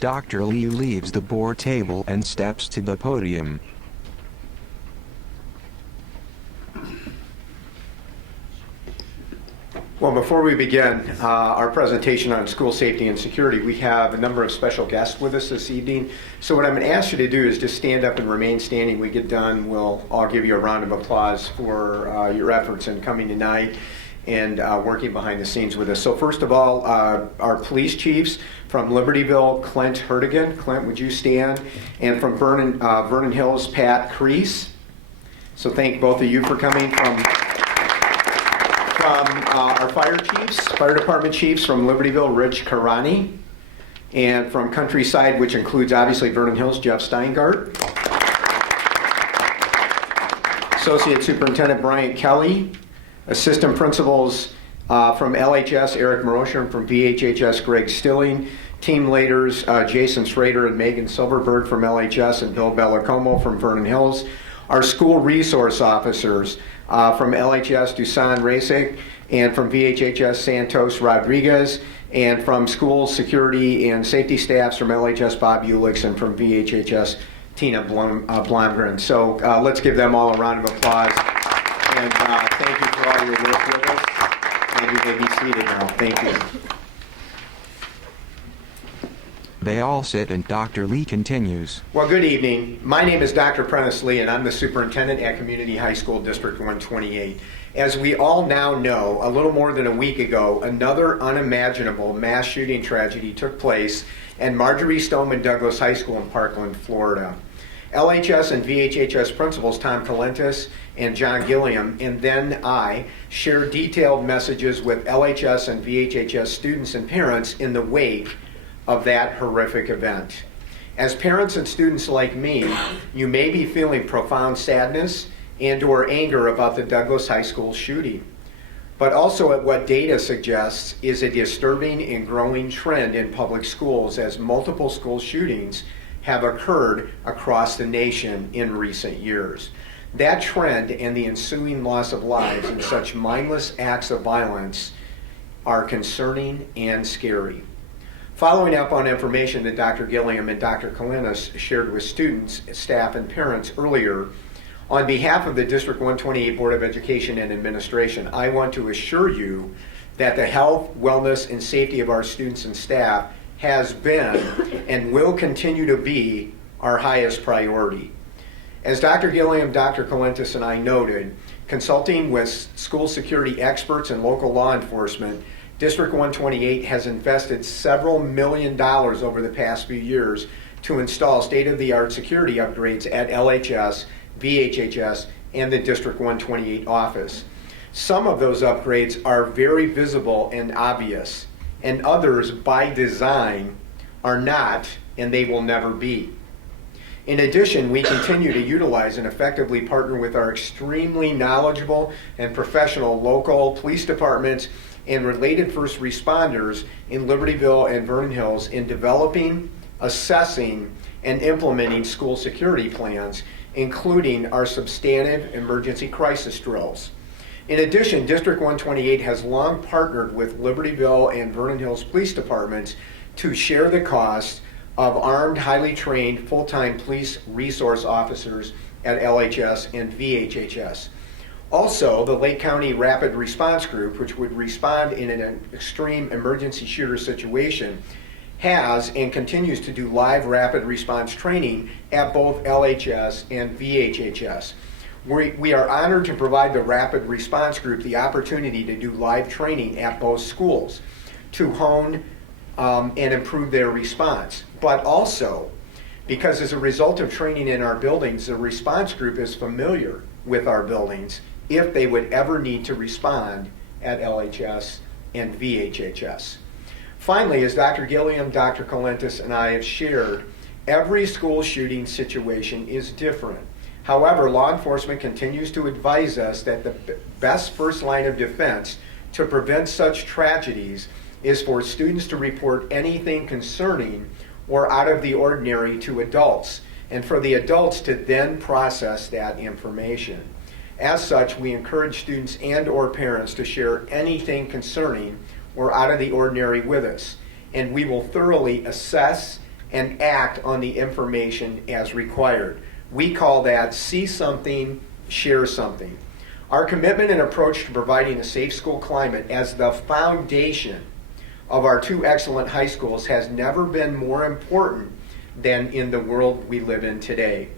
Dr. Lee leaves the board table and steps to the podium. Well, before we begin our presentation on school safety and security, we have a number of special guests with us this evening. So what I'm going to ask you to do is just stand up and remain standing. When we get done, I'll give you a round of applause for your efforts in coming tonight and working behind the scenes with us. So first of all, our police chiefs from Libertyville, Clint Hertigan. Clint, would you stand? And from Vernon Hills, Pat Crease. So thank both of you for coming. From our fire department chiefs from Libertyville, Rich Karani, and from Countryside, which includes obviously Vernon Hills, Jeff Steingart. Associate Superintendent Bryant Kelly, assistant principals from LHS, Eric Marosher, and from VHHS, Greg Stilling. Team leaders, Jason Schrader and Megan Silverberg from LHS and Bill Bellacomo from Vernon Hills. Our school resource officers from LHS, Dusan Rasik, and from VHHS, Santos Rodriguez, and from school security and safety staffs from LHS, Bob Ulix, and from VHHS, Tina Blomgren. So let's give them all a round of applause. And thank you for all your work with us. And you may be seated now. Thank you. They all sit and Dr. Lee continues. Well, good evening. My name is Dr. Prentice Lee, and I'm the superintendent at Community High School District 128. As we all now know, a little more than a week ago, another unimaginable mass shooting tragedy took place at Marjorie Stoneman Douglas High School in Parkland, Florida. LHS and VHHS principals Tom Colentus and John Gilliam, and then I, shared detailed messages with LHS and VHHS students and parents in the wake of that horrific event. As parents and students like me, you may be feeling profound sadness and or anger about the Douglas High School shooting, but also at what data suggests is a disturbing and growing trend in public schools as multiple school shootings have occurred across the nation in recent years. That trend and the ensuing loss of lives in such mindless acts of violence are concerning and scary. Following up on information that Dr. Gilliam and Dr. Colentus shared with students, staff, and parents earlier, on behalf of the District 128 Board of Education and Administration, I want to assure you that the health, wellness, and safety of our students and staff has been and will continue to be our highest priority. As Dr. Gilliam, Dr. Colentus, and I noted, consulting with school security experts and local law enforcement, District 128 has invested several $1 million over the past few years to install state-of-the-art security upgrades at LHS, VHHS, and the District 128 office. Some of those upgrades are very visible and obvious, and others, by design, are not, and they will never be. In addition, we continue to utilize and effectively partner with our extremely knowledgeable and professional local police departments and related first responders in Libertyville and Vernon Hills in developing, assessing, and implementing school security plans, including our substantive emergency crisis drills. In addition, District 128 has long partnered with Libertyville and Vernon Hills Police Departments to share the cost of armed, highly trained, full-time police resource officers at LHS and VHHS. Also, the Lake County Rapid Response Group, which would respond in an extreme emergency shooter situation, has and continues to do live rapid response training at both LHS and VHHS. We are honored to provide the Rapid Response Group the opportunity to do live training at both schools to hone and improve their response. But also, because as a result of training in our buildings, the response group is familiar with our buildings if they would ever need to respond at LHS and VHHS. Finally, as Dr. Gilliam, Dr. Colentus, and I have shared, every school shooting situation is different. However, law enforcement continues to advise us that the best first line of defense to prevent such tragedies is for students to report anything concerning or out of the ordinary to adults, and for the adults to then process that information. As such, we encourage students and or parents to share anything concerning or out of the ordinary with us, and we will thoroughly assess and act on the information as required. We call that see something, share something. Our commitment and approach to providing a safe school climate as the foundation of our two excellent high schools has never been more important than in the world we live in today.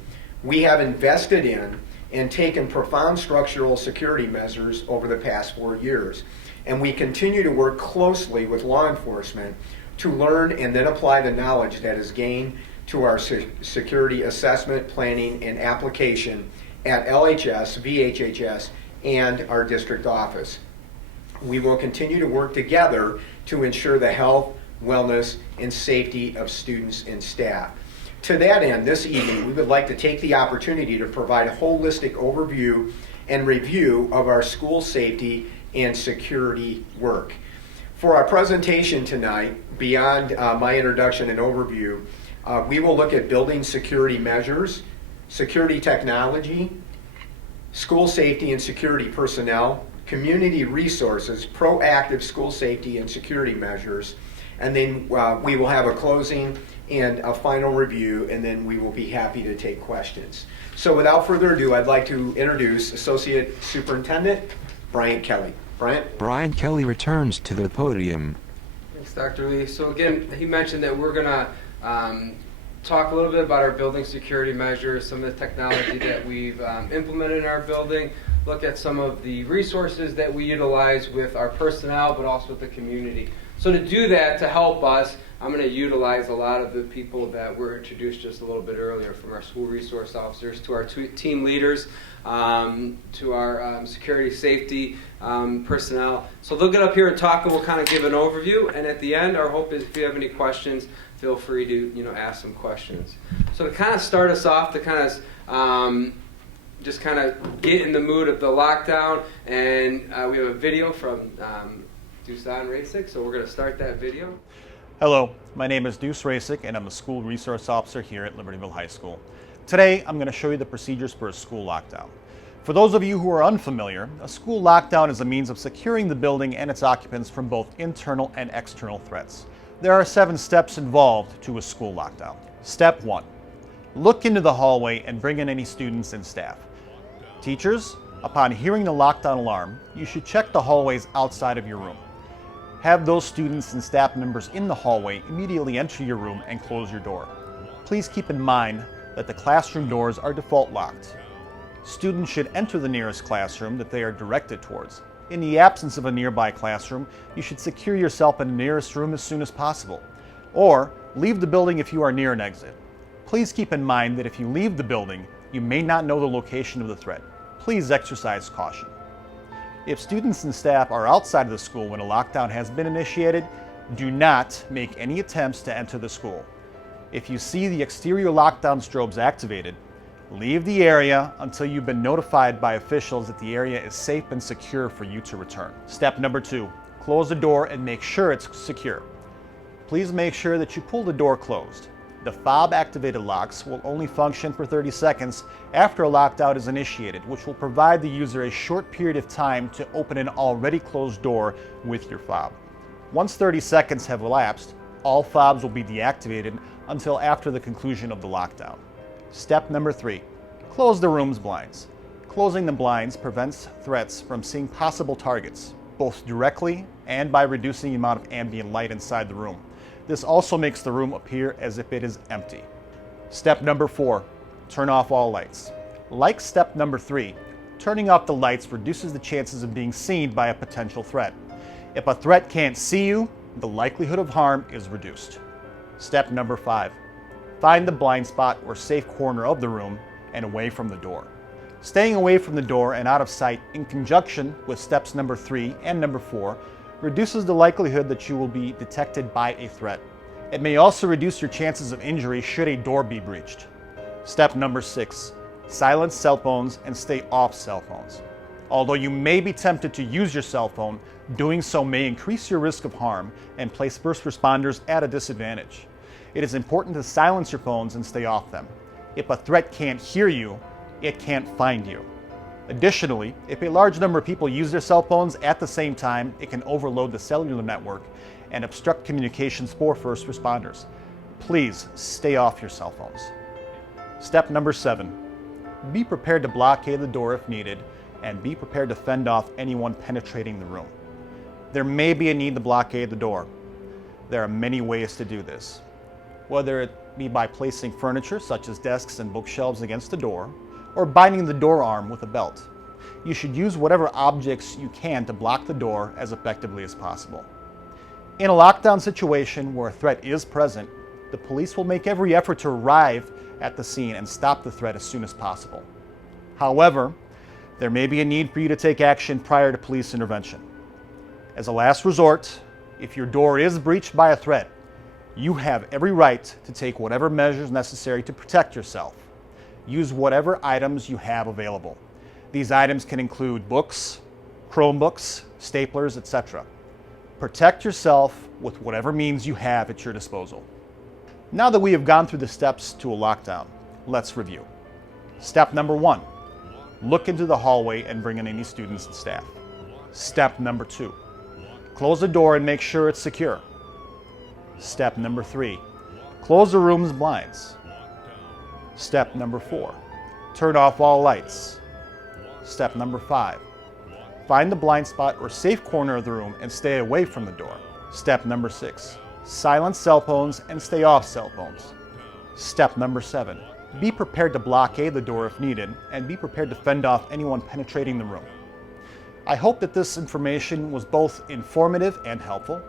We have invested in and taken profound structural security measures over the past 4 years, and we continue to work closely with law enforcement to learn and then apply the knowledge that is gained to our security assessment, planning, and application at LHS, VHHS, and our district office. We will continue to work together to ensure the health, wellness, and safety of students and staff. To that end, this evening, we would like to take the opportunity to provide a holistic overview and review of our school safety and security work. For our presentation tonight, beyond my introduction and overview, we will look at building security measures, security technology, school safety and security personnel, community resources, proactive school safety and security measures, and then we will have a closing and a final review, and then we will be happy to take questions. So without further ado, I'd like to introduce Associate Superintendent Bryant Kelly. Bryant? Brian Kelly returns to the podium. Thanks, Dr. Lee. So again, he mentioned that we're going to talk a little bit about our building security measures, some of the technology that we've implemented in our building, look at some of the resources that we utilize with our personnel, but also with the community. So to do that, to help us, I'm going to utilize a lot of the people that were introduced just a little bit earlier, from our school resource officers to our team leaders, to our security safety personnel. So they'll get up here and talk, and we'll kind of give an overview. And at the end, our hope is if you have any questions, feel free to ask some questions. So to kind of start us off, to kind of just kind of get in the mood of the lockdown, and we have a video from Dusan Rasic, so we're going to start that video. Hello, my name is Deuce Rasic, and I'm the School Resource Officer here at Libertyville High School. Today, I'm going to show you the procedures for a school lockdown. For those of you who are unfamiliar, a school lockdown is a means of securing the building and its occupants from both internal and external threats. There are 7 steps involved to a school lockdown. Step 1. Look into the hallway and bring in any students and staff. Teachers, upon hearing the lockdown alarm, you should check the hallways outside of your room. Have those students and staff members in the hallway immediately enter your room and close your door. Please keep in mind that the classroom doors are default locked. Students should enter the nearest classroom that they are directed towards. In the absence of a nearby classroom, you should secure yourself in the nearest room as soon as possible. Or leave the building if you are near an exit. Please keep in mind that if you leave the building, you may not know the location of the threat. Please exercise caution. If students and staff are outside of the school when a lockdown has been initiated, do not make any attempts to enter the school. If you see the exterior lockdown strobes activated, leave the area until you've been notified by officials that the area is safe and secure for you to return. Step number 2, close the door and make sure it's secure. Please make sure that you pull the door closed. The fob activated locks will only function for 30 seconds after a lockdown is initiated, which will provide the user a short period of time to open an already closed door with your fob. Once 30 seconds have elapsed, all fobs will be deactivated until after the conclusion of the lockdown. Step number 3, close the room's blinds. Closing the blinds prevents threats from seeing possible targets, both directly and by reducing the amount of ambient light inside the room. This also makes the room appear as if it is empty. Step number 4, turn off all lights. Like step number 3, turning off the lights reduces the chances of being seen by a potential threat. If a threat can't see you, the likelihood of harm is reduced. Step number 5, find the blind spot or safe corner of the room and away from the door. Staying away from the door and out of sight in conjunction with steps number 3 and number 4 reduces the likelihood that you will be detected by a threat. It may also reduce your chances of injury should a door be breached. Step number 6, silence cell phones and stay off cell phones. Although you may be tempted to use your cell phone, doing so may increase your risk of harm and place first responders at a disadvantage. It is important to silence your phones and stay off them. If a threat can't hear you, it can't find you. Additionally, if a large number of people use their cell phones at the same time, it can overload the cellular network and obstruct communications for first responders. Please stay off your cell phones. Step number 7, be prepared to blockade the door if needed, and be prepared to fend off anyone penetrating the room. There may be a need to blockade the door. There are many ways to do this, whether it be by placing furniture such as desks and bookshelves against the door, or binding the door arm with a belt. You should use whatever objects you can to block the door as effectively as possible. In a lockdown situation where a threat is present, the police will make every effort to arrive at the scene and stop the threat as soon as possible. However, there may be a need for you to take action prior to police intervention. As a last resort, if your door is breached by a threat, you have every right to take whatever measures necessary to protect yourself. Use whatever items you have available. These items can include books, Chromebooks, staplers, etc. Protect yourself with whatever means you have at your disposal. Now that we have gone through the steps to a lockdown, let's review. Step number 1, look into the hallway and bring in any students and staff. Step number 2, close the door and make sure it's secure. Step number 3, close the room's blinds. Step number 4, turn off all lights. Step number 5, find the blind spot or safe corner of the room and stay away from the door. Step number 6, silence cell phones and stay off cell phones. Step number 7, be prepared to blockade the door if needed and be prepared to fend off anyone penetrating the room. I hope that this information was both informative and helpful.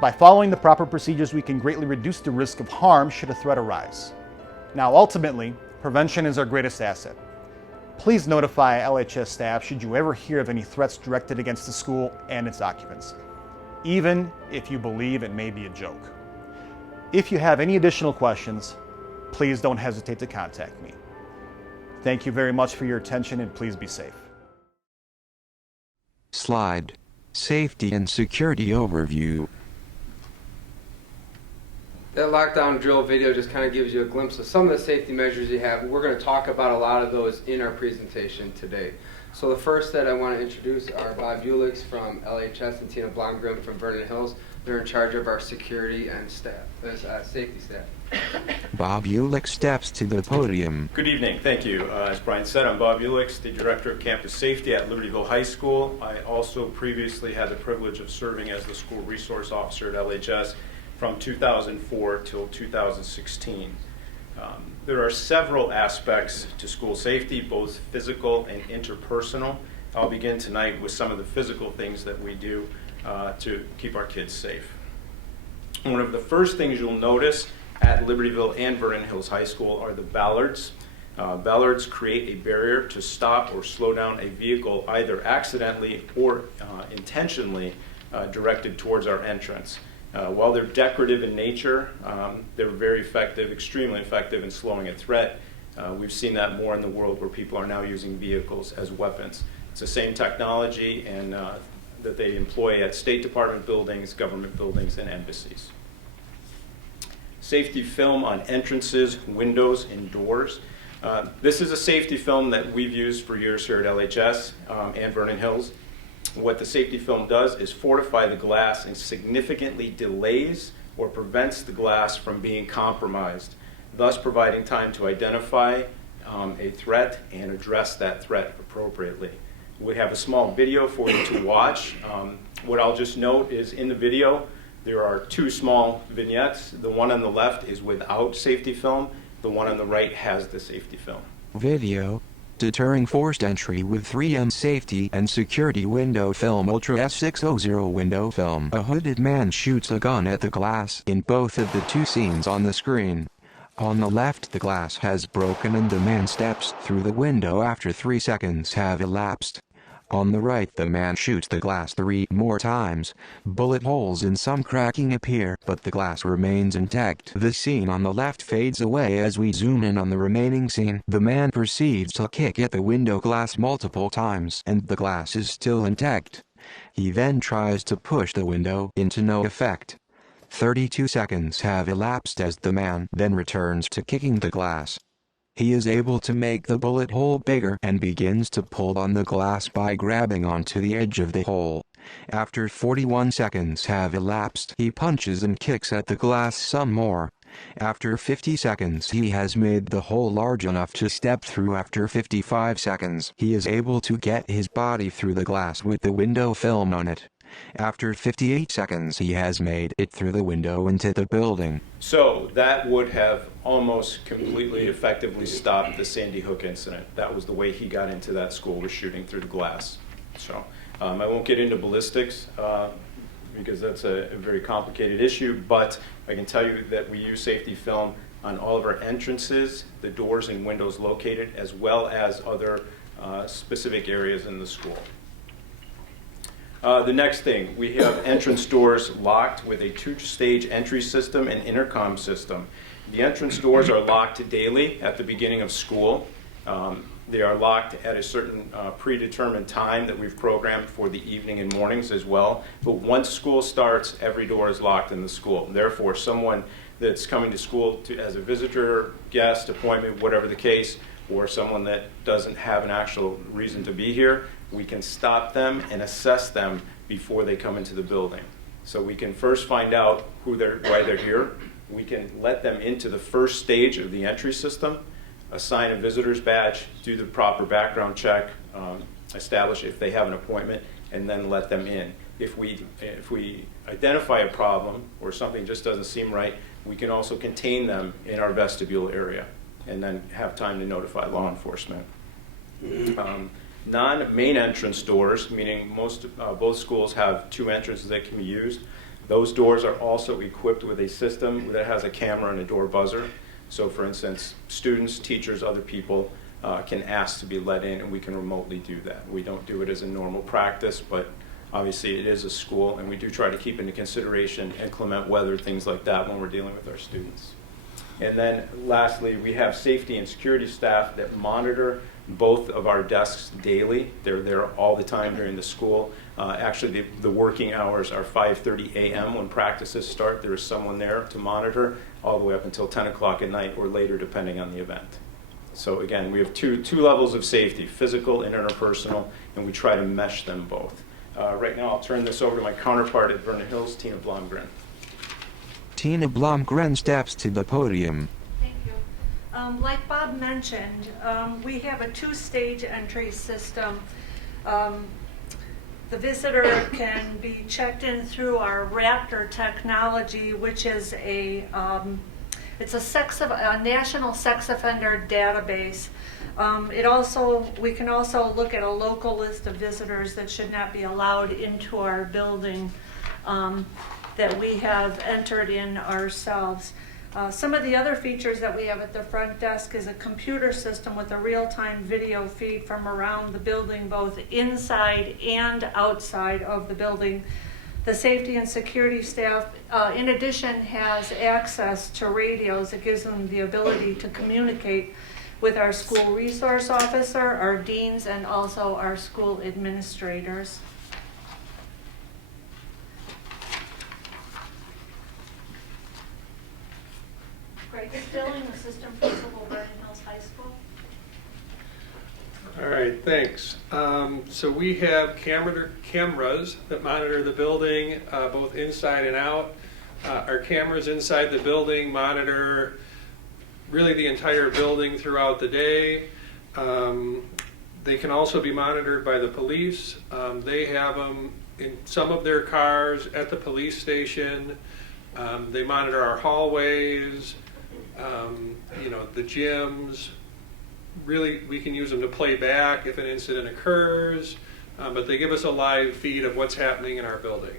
By following the proper procedures, we can greatly reduce the risk of harm should a threat arise. Now, ultimately, prevention is our greatest asset. Please notify LHS staff should you ever hear of any threats directed against the school and its occupants, even if you believe it may be a joke. If you have any additional questions, please don't hesitate to contact me. Thank you very much for your attention, and please be safe. Slide. Safety and Security Overview. That lockdown drill video just kind of gives you a glimpse of some of the safety measures you have. We're going to talk about a lot of those in our presentation today. So the first that I want to introduce are Bob Ulix from LHS and Tina Blomgren from Vernon Hills. They're in charge of our security and safety staff. Bob Ulix steps to the podium. Good evening. Thank you. As Brian said, I'm Bob Ulix, the Director of Campus Safety at Libertyville High School. I also previously had the privilege of serving as the School Resource Officer at LHS from 2004 till 2016. There are several aspects to school safety, both physical and interpersonal. I'll begin tonight with some of the physical things that we do to keep our kids safe. One of the first things you'll notice at Libertyville and Vernon Hills High School are the ballards. Ballards create a barrier to stop or slow down a vehicle either accidentally or intentionally directed towards our entrance. While they're decorative in nature, they're very effective, extremely effective in slowing a threat. We've seen that more in the world where people are now using vehicles as weapons. It's the same technology and that they employ at State Department buildings, government buildings, and embassies. Safety film on entrances, windows, and doors. This is a safety film that we've used for years here at LHS and Vernon Hills. What the safety film does is fortify the glass and significantly delays or prevents the glass from being compromised, thus providing time to identify a threat and address that threat appropriately. We have a small video for you to watch. What I'll just note is in the video, there are two small vignettes. The one on the left is without safety film. The one on the right has the safety film. Video. Deterring forced entry with 3M Safety and Security Window Film Ultra S600 Window Film. A hooded man shoots a gun at the glass in both of the two scenes on the screen. On the left, the glass has broken and the man steps through the window after 3 seconds have elapsed. On the right, the man shoots the glass 3 more times. Bullet holes and some cracking appear, but the glass remains intact. The scene on the left fades away as we zoom in on the remaining scene. The man proceeds to kick at the window glass multiple times, and the glass is still intact. He then tries to push the window into no effect. 32 seconds have elapsed as the man then returns to kicking the glass. He is able to make the bullet hole bigger and begins to pull on the glass by grabbing onto the edge of the hole. After 41 seconds have elapsed, he punches and kicks at the glass some more. After 50 seconds he has made the hole large enough to step through. After 55 seconds he is able to get his body through the glass with the window film on it. After 58 seconds he has made it through the window into the building. So that would have almost completely effectively stopped the Sandy Hook incident. That was the way he got into that school, was shooting through the glass. So I won't get into ballistics because that's a very complicated issue, but I can tell you that we use safety film on all of our entrances, the doors and windows located, as well as other specific areas in the school. The next thing, we have entrance doors locked with a two-stage entry system and intercom system. The entrance doors are locked daily at the beginning of school. They are locked at a certain predetermined time that we've programmed for the evening and mornings as well. But once school starts, every door is locked in the school. Therefore, someone that's coming to school as a visitor, guest, appointment, whatever the case, or someone that doesn't have an actual reason to be here, we can stop them and assess them before they come into the building. So we can first find out why they're here. We can let them into the first stage of the entry system, assign a visitor's badge, do the proper background check, establish if they have an appointment, and then let them in. If we identify a problem or something just doesn't seem right, we can also contain them in our vestibule area and then have time to notify law enforcement. Non-main entrance doors, meaning both schools have two entrances that can be used. Those doors are also equipped with a system that has a camera and a door buzzer. So for instance, students, teachers, other people can ask to be let in, and we can remotely do that. We don't do it as a normal practice, but obviously it is a school, and we do try to keep into consideration inclement weather, things like that, when we're dealing with our students. And then lastly, we have safety and security staff that monitor both of our desks daily. They're there all the time during the school. Actually, the working hours are 5:30 a.m. when practices start. There is someone there to monitor all the way up until 10 o'clock at night or later, depending on the event. So again, we have two levels of safety, physical and interpersonal, and we try to mesh them both. Right now, I'll turn this over to my counterpart at Vernon Hills, Tina Blomgren. Tina Blomgren steps to the podium. Thank you. Like Bob mentioned, we have a two-stage entry system. The visitor can be checked in through our Raptor technology, which is it's a national sex offender database. We can also look at a local list of visitors that should not be allowed into our building that we have entered in ourselves. Some of the other features that we have at the front desk is a computer system with a real-time video feed from around the building, both inside and outside of the building. The safety and security staff, in addition, has access to radios. It gives them the ability to communicate with our school resource officer, our deans, and also our school administrators. Greg Stilling, Assistant Principal, Vernon Hills High School. All right, thanks. So we have cameras that monitor the building, both inside and out. Our cameras inside the building monitor really the entire building throughout the day. They can also be monitored by the police. They have them in some of their cars at the police station. They monitor our hallways, the gyms. Really, we can use them to play back if an incident occurs, but they give us a live feed of what's happening in our building.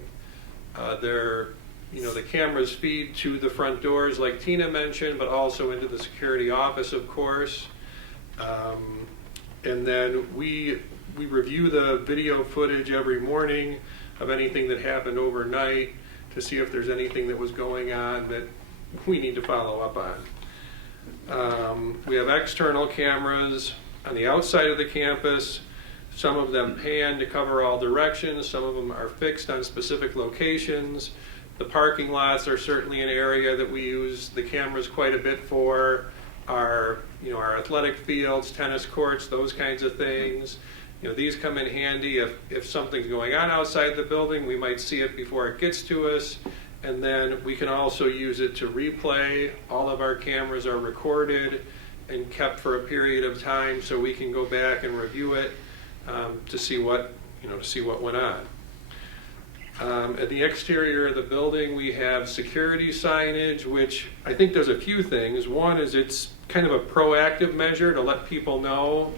The cameras feed to the front doors, like Tina mentioned, but also into the security office, of course. And then we review the video footage every morning of anything that happened overnight to see if there's anything that was going on that we need to follow up on. We have external cameras on the outside of the campus. Some of them pan to cover all directions. Some of them are fixed on specific locations. The parking lots are certainly an area that we use the cameras quite a bit for. Our athletic fields, tennis courts, those kinds of things. These come in handy if something's going on outside the building. We might see it before it gets to us, And then we can also use it to replay. All of our cameras are recorded and kept for a period of time, so we can go back and review it to see what went on. At the exterior of the building, we have security signage, which I think does a few things. One is it's kind of a proactive measure to let people know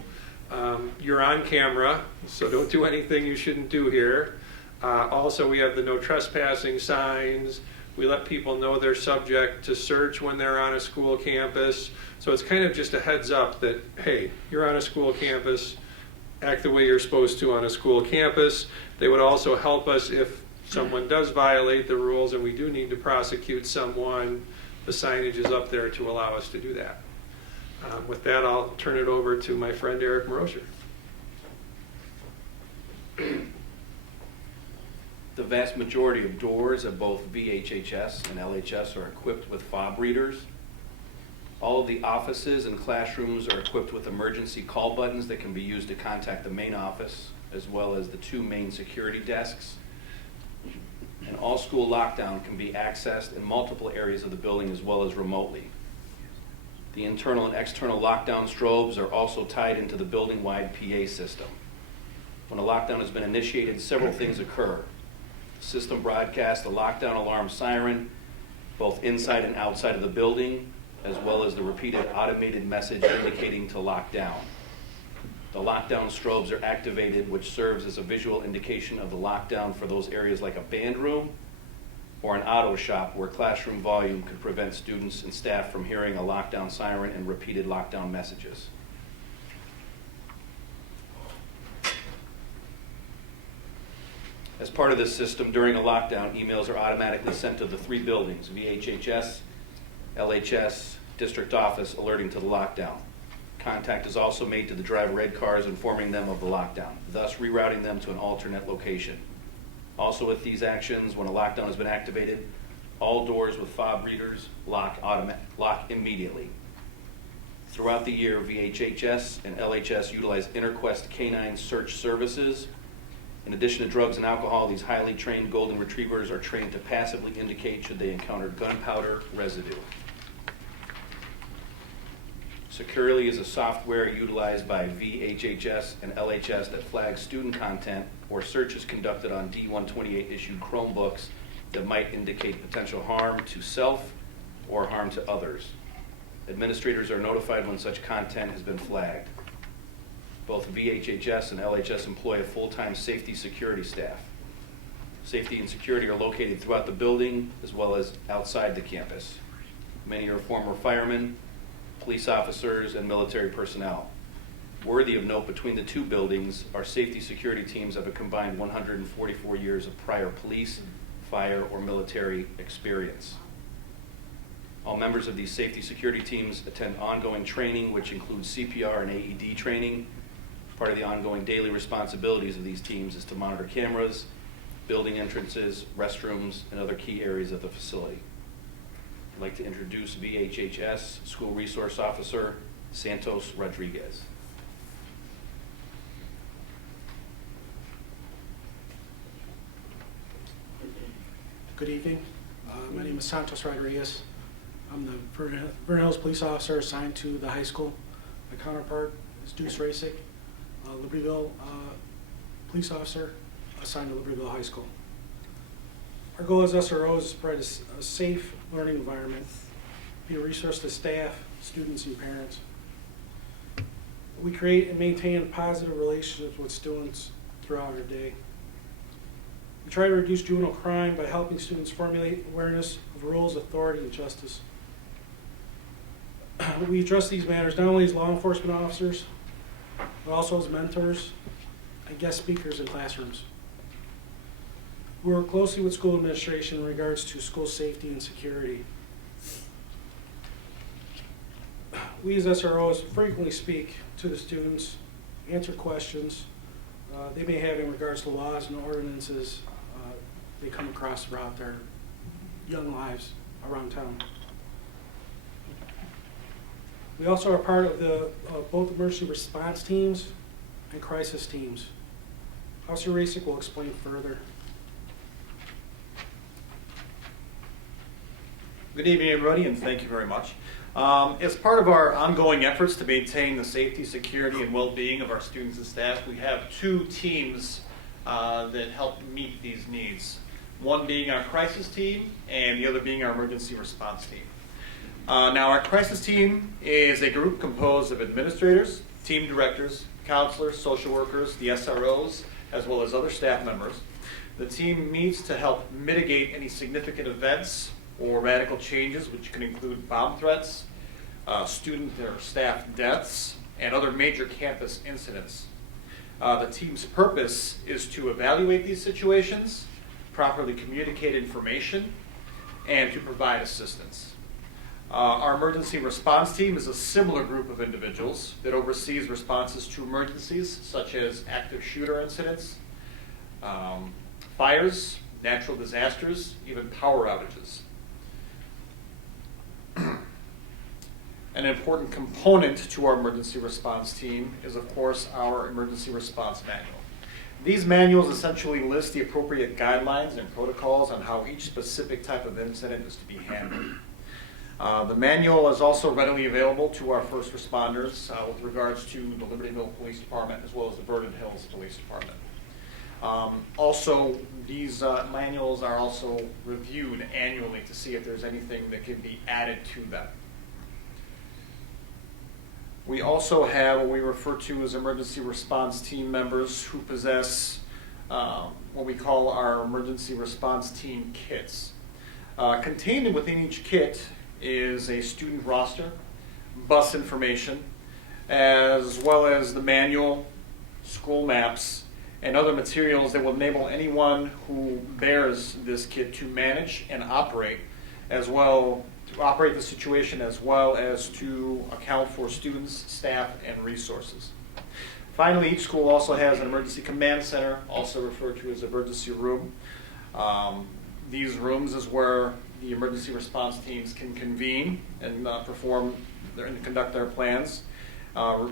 you're on camera, so don't do anything you shouldn't do here. Also, we have the no trespassing signs. We let people know they're subject to search when they're on a school campus. So it's kind of just a heads up that, hey, you're on a school campus, act the way you're supposed to on a school campus. They would also help us if someone does violate the rules and we do need to prosecute someone. The signage is up there to allow us to do that. With that, I'll turn it over to my friend Eric Morozier. The vast majority of doors of both VHHS and LHS are equipped with fob readers. All of the offices and classrooms are equipped with emergency call buttons that can be used to contact the main office, as well as the 2 main security desks. And all school lockdown can be accessed in multiple areas of the building as well as remotely. The internal and external lockdown strobes are also tied into the building-wide PA system. When a lockdown has been initiated, several things occur. The system broadcasts the lockdown alarm siren, both inside and outside of the building, as well as the repeated automated message indicating to lock down. The lockdown strobes are activated, which serves as a visual indication of the lockdown for those areas like a band room or an auto shop where classroom volume could prevent students and staff from hearing a lockdown siren and repeated lockdown messages. As part of this system, during a lockdown, emails are automatically sent to the 3 buildings, VHHS, LHS, district office, alerting to the lockdown. Contact is also made to the driver ed cars informing them of the lockdown, thus rerouting them to an alternate location. Also with these actions, when a lockdown has been activated, all doors with fob readers lock immediately. Throughout the year, VHHS and LHS utilize InterQuest canine search services. In addition to drugs and alcohol, these highly trained golden retrievers are trained to passively indicate should they encounter gunpowder residue. Securely is a software utilized by VHHS and LHS that flags student content or searches conducted on D128 issued Chromebooks that might indicate potential harm to self or harm to others. Administrators are notified when such content has been flagged. Both VHHS and LHS employ a full-time safety security staff. Safety and security are located throughout the building as well as outside the campus. Many are former firemen, police officers, and military personnel. Worthy of note, between the 2 buildings, our safety security teams have a combined 144 years of prior police, fire, or military experience. All members of these safety security teams attend ongoing training, which includes CPR and AED training. Part of the ongoing daily responsibilities of these teams is to monitor cameras, building entrances, restrooms, and other key areas of the facility. I'd like to introduce VHHS School Resource Officer Santos Rodriguez. Good evening. My name is Santos Rodriguez. I'm the Vernon Hills Police Officer assigned to the high school. My counterpart is Deuce Rasick, Libertyville Police Officer assigned to Libertyville High School. Our goal as SROs is to provide a safe learning environment, be a resource to staff, students, and parents. We create and maintain positive relationships with students throughout our day. We try to reduce juvenile crime by helping students formulate awareness of rules, authority, and justice. We address these matters not only as law enforcement officers, but also as mentors and guest speakers in classrooms. We work closely with school administration in regards to school safety and security. We as SROs frequently speak to the students, answer questions they may have in regards to laws and ordinances they come across throughout their young lives around town. We also are part of the both emergency response teams and crisis teams. Officer Rasick will explain further. Good evening, everybody, and thank you very much. As part of our ongoing efforts to maintain the safety, security, and well-being of our students and staff, we have two teams that help meet these needs. One being our crisis team, and the other being our emergency response team. Now, our crisis team is a group composed of administrators, team directors, counselors, social workers, the SROs, as well as other staff members. The team meets to help mitigate any significant events or radical changes, which can include bomb threats, student or staff deaths, and other major campus incidents. The team's purpose is to evaluate these situations, properly communicate information, and to provide assistance. Our emergency response team is a similar group of individuals that oversees responses to emergencies such as active shooter incidents, fires, natural disasters, even power outages. An important component to our emergency response team is, of course, our emergency response manual. These manuals essentially list the appropriate guidelines and protocols on how each specific type of incident is to be handled. The manual is also readily available to our first responders with regards to the Libertyville Police Department as well as the Vernon Hills Police Department. Also, these manuals are also reviewed annually to see if there's anything that can be added to them. We also have what we refer to as emergency response team members who possess what we call our emergency response team kits. Contained within each kit is a student roster, bus information, as well as the manual, school maps, and other materials that will enable anyone who bears this kit to manage and operate, as well to operate the situation as well as to account for students, staff, and resources. Finally, each school also has an emergency command center, also referred to as emergency room. These rooms is where the emergency response teams can convene and conduct their plans.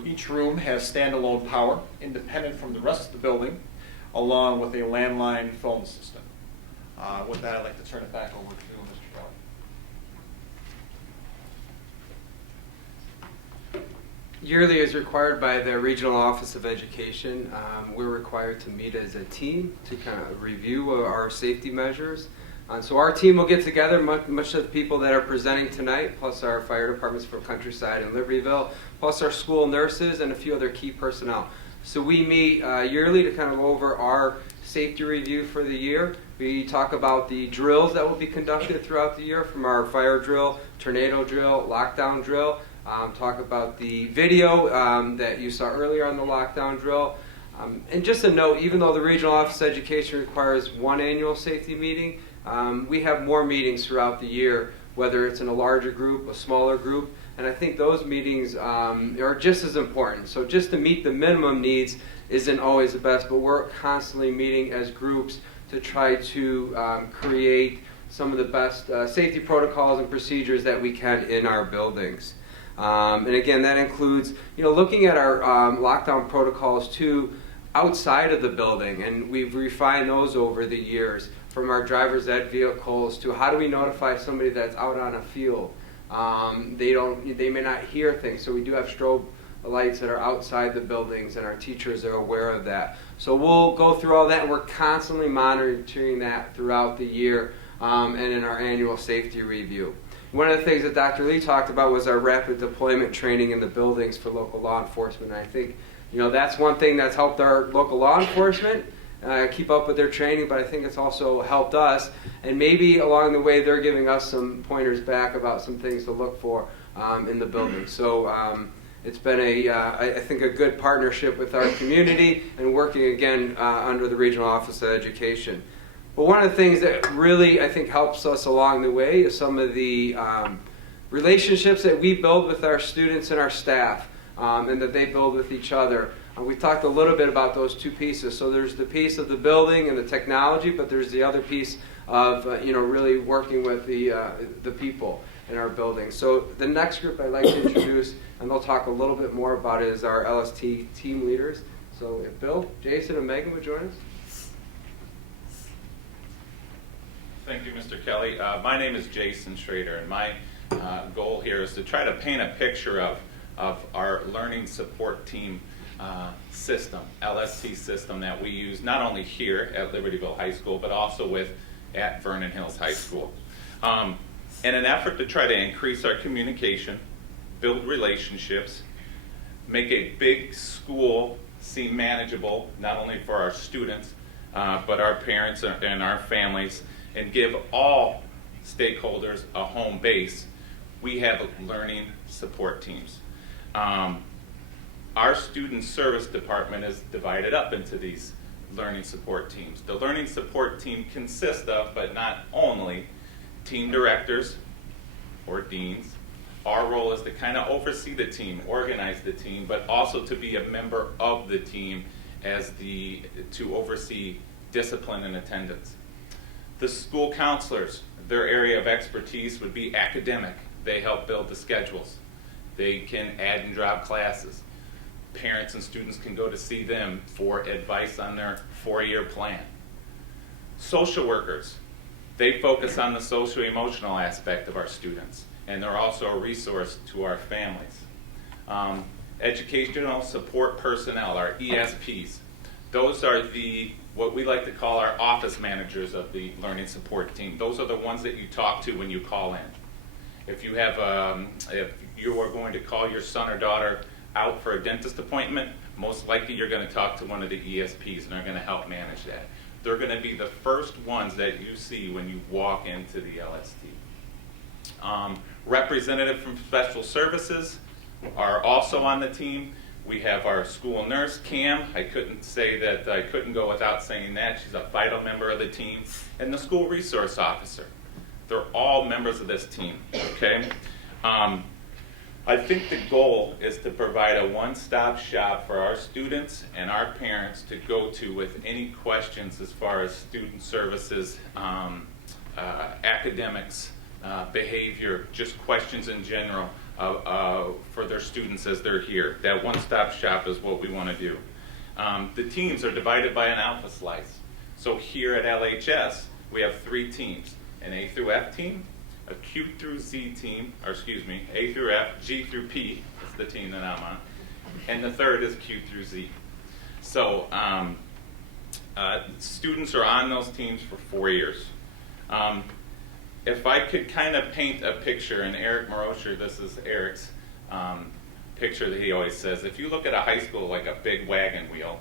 Each room has standalone power, independent from the rest of the building, along with a landline phone system. With that, I'd like to turn it back over to Mr. Kelly. Yearly, as required by the Regional Office of Education, we're required to meet as a team to kind of review our safety measures. So our team will get together, much of the people that are presenting tonight, plus our fire departments from Countryside and Libertyville, plus our school nurses and a few other key personnel. So we meet yearly to kind of go over our safety review for the year. We talk about the drills that will be conducted throughout the year, from our fire drill, tornado drill, lockdown drill. Talk about the video that you saw earlier on the lockdown drill. And just a note, even though the Regional Office of Education requires one annual safety meeting, we have more meetings throughout the year, whether it's in a larger group, a smaller group, and I think those meetings are just as important. So just to meet the minimum needs isn't always the best, but we're constantly meeting as groups to try to create some of the best safety protocols and procedures that we can in our buildings. And again, that includes, looking at our lockdown protocols too outside of the building, and we've refined those over the years, from our driver's ed vehicles to how do we notify somebody that's out on a field. They may not hear things, so we do have strobe lights that are outside the buildings, and our teachers are aware of that. So we'll go through all that, and we're constantly monitoring that throughout the year and in our annual safety review. One of the things that Dr. Lee talked about was our rapid deployment training in the buildings for local law enforcement. And I think that's one thing that's helped our local law enforcement keep up with their training, but I think it's also helped us, and maybe along the way they're giving us some pointers back about some things to look for in the building. So it's been I think a good partnership with our community and working again under the Regional Office of Education. But one of the things that really I think helps us along the way is some of the relationships that we build with our students and our staff, and that they build with each other. We talked a little bit about those two pieces. So there's the piece of the building and the technology, but there's the other piece of really working with the people in our building. So the next group I'd like to introduce, and they'll talk a little bit more about it, is our LST team leaders. So if Bill, Jason, and Megan would join us. Thank you, Mr. Kelly. My name is Jason Schrader, and my goal here is to try to paint a picture of our learning support team system, LST system that we use not only here at Libertyville High School, but also at Vernon Hills High School. In an effort to try to increase our communication, build relationships, make a big school seem manageable, not only for our students, but our parents and our families, and give all stakeholders a home base, we have learning support teams. Our student service department is divided up into these learning support teams. The learning support team consists of, but not only, team directors or deans. Our role is to kind of oversee the team, organize the team, but also to be a member of the team to oversee discipline and attendance. The school counselors, their area of expertise would be academic. They help build the schedules. They can add and drop classes. Parents and students can go to see them for advice on their 4-year plan. Social workers, they focus on the socio-emotional aspect of our students, and they're also a resource to our families. Educational support personnel, our ESPs, those are what we like to call our office managers of the learning support team. Those are the ones that you talk to when you call in. If you are going to call your son or daughter out for a dentist appointment, most likely you're going to talk to one of the ESPs, and they're going to help manage that. They're going to be the first ones that you see when you walk into the LST. Representative from special services are also on the team. We have our school nurse, Cam. I couldn't go without saying that. She's a vital member of the team. And the school resource officer. They're all members of this team, okay? I think the goal is to provide a one-stop shop for our students and our parents to go to with any questions as far as student services, academics, behavior, just questions in general for their students as they're here. That one-stop shop is what we want to do. The teams are divided by an alpha slice. So here at LHS, we have 3 teams, an A through F team, a Q through Z team, or excuse me, A through F, G through P, that's the team that I'm on, and the third is Q through Z. So students are on those teams for 4 years. If I could kind of paint a picture, and Eric Morosher, this is Eric's picture that he always says, if you look at a high school like a big wagon wheel,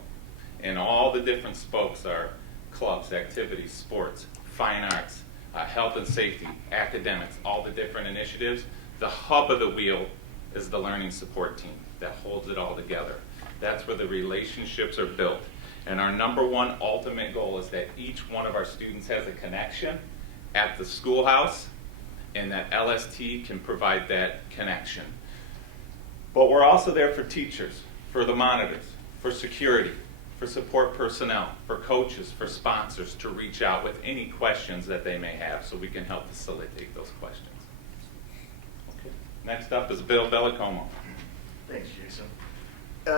and all the different spokes are clubs, activities, sports, fine arts, health and safety, academics, all the different initiatives, the hub of the wheel is the learning support team that holds it all together. That's where the relationships are built. And our number one ultimate goal is that each one of our students has a connection at the schoolhouse, and that LST can provide that connection. But we're also there for teachers, for the monitors, for security, for support personnel, for coaches, for sponsors to reach out with any questions that they may have so we can help facilitate those questions. Okay. Next up is Bill Bellicomo. Thanks, Jason.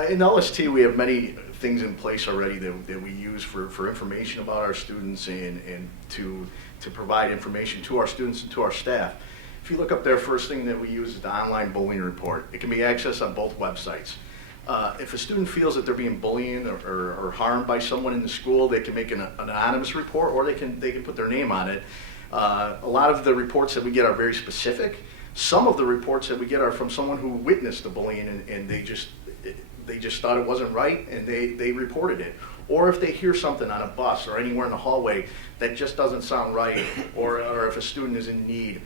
In LST, we have many things in place already that we use for information about our students and to provide information to our students and to our staff. If you look up there, first thing that we use is the online bullying report. It can be accessed on both websites. If a student feels that they're being bullied or harmed by someone in the school, they can make an anonymous report, or they can put their name on it. A lot of the reports that we get are very specific. Some of the reports that we get are from someone who witnessed the bullying and they just thought it wasn't right and they reported it. Or if they hear something on a bus or anywhere in the hallway that just doesn't sound right, or if a student is in need,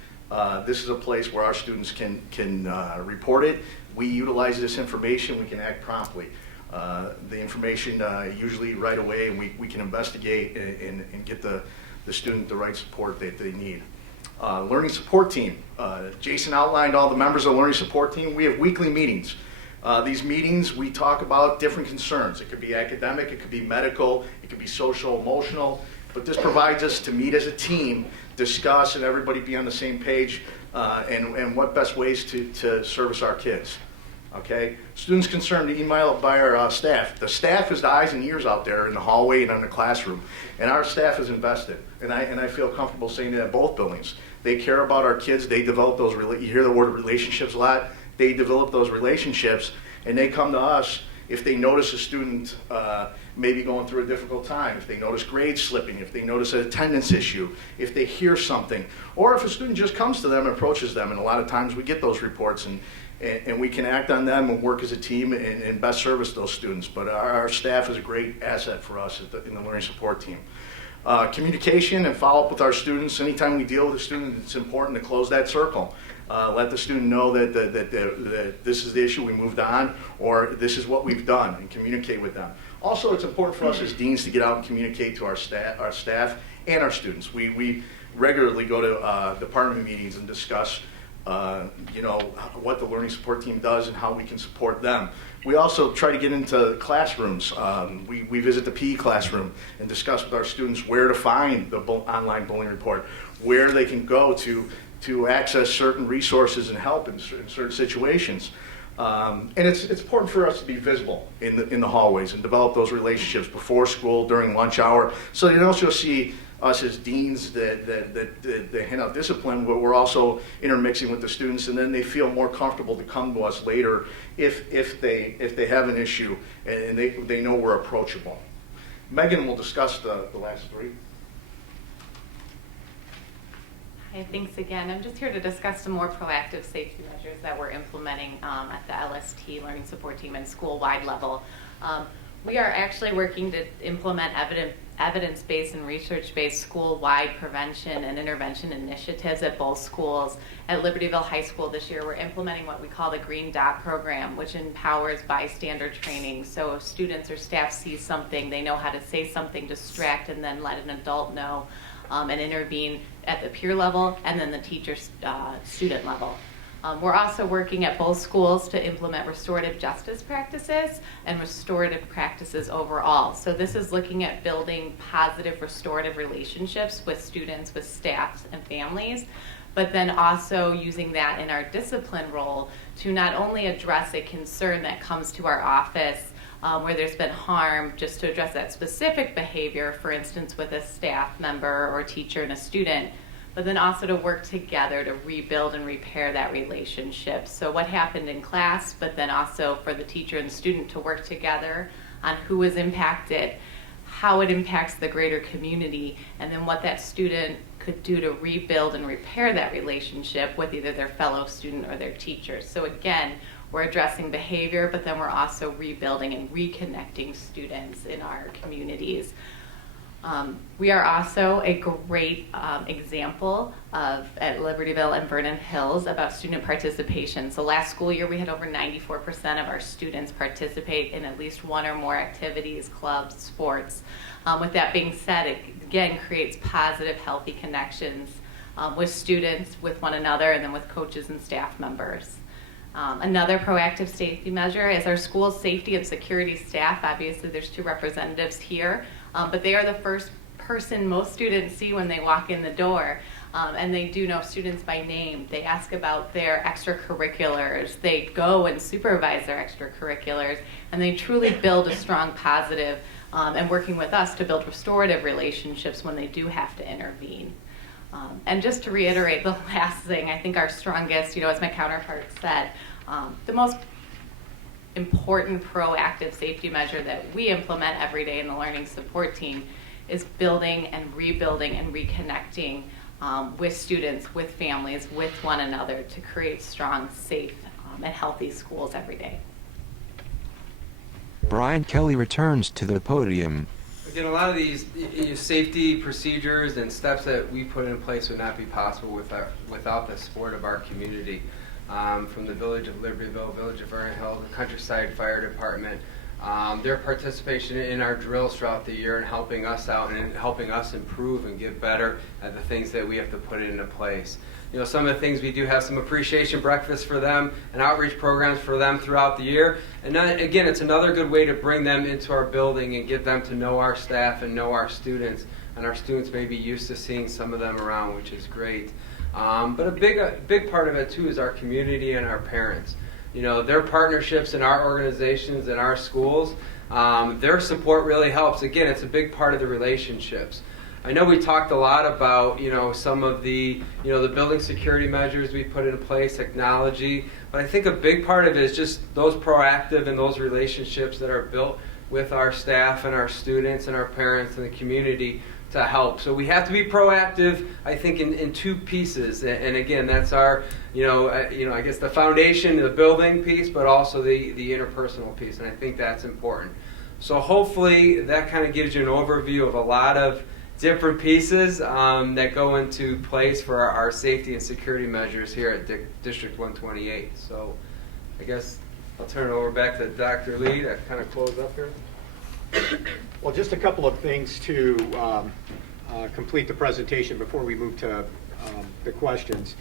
this is a place where our students can report it. We utilize this information, we can act promptly. The information usually right away, and we can investigate and get the student the right support that they need. Learning support team. Jason outlined all the members of the learning support team. We have weekly meetings. These meetings, we talk about different concerns. It could be academic, it could be medical, it could be social, emotional, but this provides us to meet as a team, discuss, and everybody be on the same page, and what best ways to service our kids. Okay? Students concerned, emailed by our staff. The staff is the eyes and ears out there in the hallway and in the classroom. And our staff is invested. And I feel comfortable saying that at both buildings. They care about our kids. They develop those, you hear the word relationships a lot. They develop those relationships, and they come to us if they notice a student maybe going through a difficult time, if they notice grades slipping, if they notice an attendance issue, if they hear something, or if a student just comes to them and approaches them. And a lot of times we get those reports, and we can act on them and work as a team and best service those students. But our staff is a great asset for us in the learning support team. Communication and follow-up with our students. Anytime we deal with a student, it's important to close that circle. Let the student know that this is the issue, we moved on, or this is what we've done, and communicate with them. Also, it's important for us as deans to get out and communicate to our staff and our students. We regularly go to department meetings and discuss what the learning support team does and how we can support them. We also try to get into classrooms. We visit the PE classroom and discuss with our students where to find the online bullying report, where they can go to access certain resources and help in certain situations. And it's important for us to be visible in the hallways and develop those relationships before school, during lunch hour, so they don't just see us as deans that hand out discipline, but we're also intermixing with the students, and then they feel more comfortable to come to us later if they have an issue and they know we're approachable. Megan will discuss the last three. Hi, thanks again. I'm just here to discuss some more proactive safety measures that we're implementing at the LST Learning Support Team and school-wide level. We are actually working to implement evidence-based and research-based school-wide prevention and intervention initiatives at both schools. At Libertyville High School this year, we're implementing what we call the Green Dot program, which empowers bystander training. So if students or staff see something, they know how to say something, distract, and then let an adult know and intervene at the peer level and then the teacher-student level. We're also working at both schools to implement restorative justice practices and restorative practices overall. So this is looking at building positive restorative relationships with students, with staffs, and families, but then also using that in our discipline role to not only address a concern that comes to our office where there's been harm, just to address that specific behavior, for instance, with a staff member or teacher and a student, but then also to work together to rebuild and repair that relationship. So what happened in class, but then also for the teacher and student to work together on who was impacted, how it impacts the greater community, and then what that student could do to rebuild and repair that relationship with either their fellow student or their teachers. So again, we're addressing behavior, but then we're also rebuilding and reconnecting students in our communities. We are also a great example at Libertyville and Vernon Hills about student participation. So last school year we had over 94% of our students participate in at least one or more activities, clubs, sports. With that being said, it again creates positive, healthy connections with students, with one another, and then with coaches and staff members. Another proactive safety measure is our school safety and security staff. Obviously there's two representatives here, but they are the first person most students see when they walk in the door. And they do know students by name. They ask about their extracurriculars. They go and supervise their extracurriculars, and they truly build a strong positive and working with us to build restorative relationships when they do have to intervene. And just to reiterate the last thing, I think our strongest, as my counterpart said, the most important proactive safety measure that we implement every day in the learning support team is building and rebuilding and reconnecting with students, with families, with one another to create strong, safe, and healthy schools every day. Brian Kelly returns to the podium. Again, a lot of these safety procedures and steps that we put in place would not be possible without the support of our community. From the Village of Libertyville, Village of Vernon Hills, the Countryside Fire Department, their participation in our drills throughout the year and helping us out and helping us improve and get better at the things that we have to put into place. Some of the things we do have some appreciation breakfasts for them and outreach programs for them throughout the year. And again, it's another good way to bring them into our building and get them to know our staff and know our students. And our students may be used to seeing some of them around, which is great. But a big part of it too is our community and our parents. their partnerships in our organizations and our schools, their support really helps. Again, it's a big part of the relationships. I know we talked a lot about, some of the, the building security measures we put in place, technology, but I think a big part of it is just those proactive and those relationships that are built with our staff and our students and our parents and the community to help. So we have to be proactive, I think, in two pieces. And again, that's our, I guess the foundation, the building piece, but also the interpersonal piece. And I think that's important. So hopefully that kind of gives you an overview of a lot of different pieces that go into place for our safety and security measures here at District 128. So I guess I'll turn it over back to Dr. Lee to kind of close up here. Well, just a couple of things to complete the presentation before we move to the questions.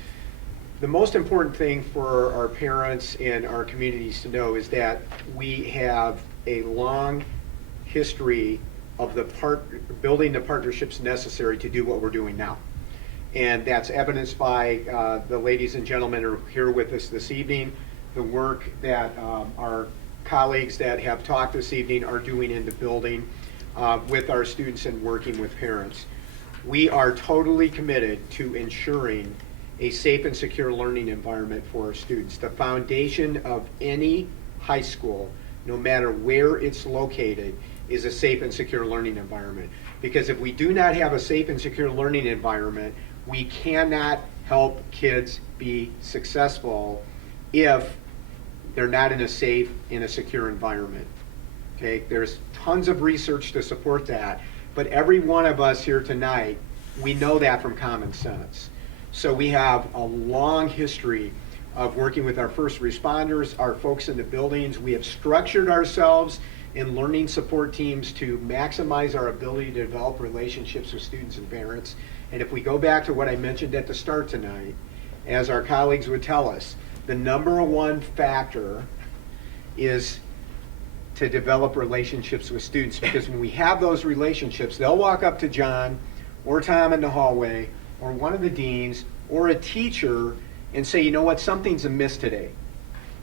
The most important thing for our parents and our communities to know is that we have a long history of building the partnerships necessary to do what we're doing now. And that's evidenced by the ladies and gentlemen who are here with us this evening, the work that our colleagues that have talked this evening are doing in the building with our students and working with parents. We are totally committed to ensuring a safe and secure learning environment for our students. The foundation of any high school, no matter where it's located, is a safe and secure learning environment. Because if we do not have a safe and secure learning environment, we cannot help kids be successful if they're not in a safe, in a secure environment. Okay, there's tons of research to support that, but every one of us here tonight, we know that from common sense. So we have a long history of working with our first responders, our folks in the buildings. We have structured ourselves in learning support teams to maximize our ability to develop relationships with students and parents. And if we go back to what I mentioned at the start tonight, as our colleagues would tell us, the number one factor is to develop relationships with students, because when we have those relationships, they'll walk up to John or Tom in the hallway or one of the deans or a teacher and say, you know what, something's amiss today.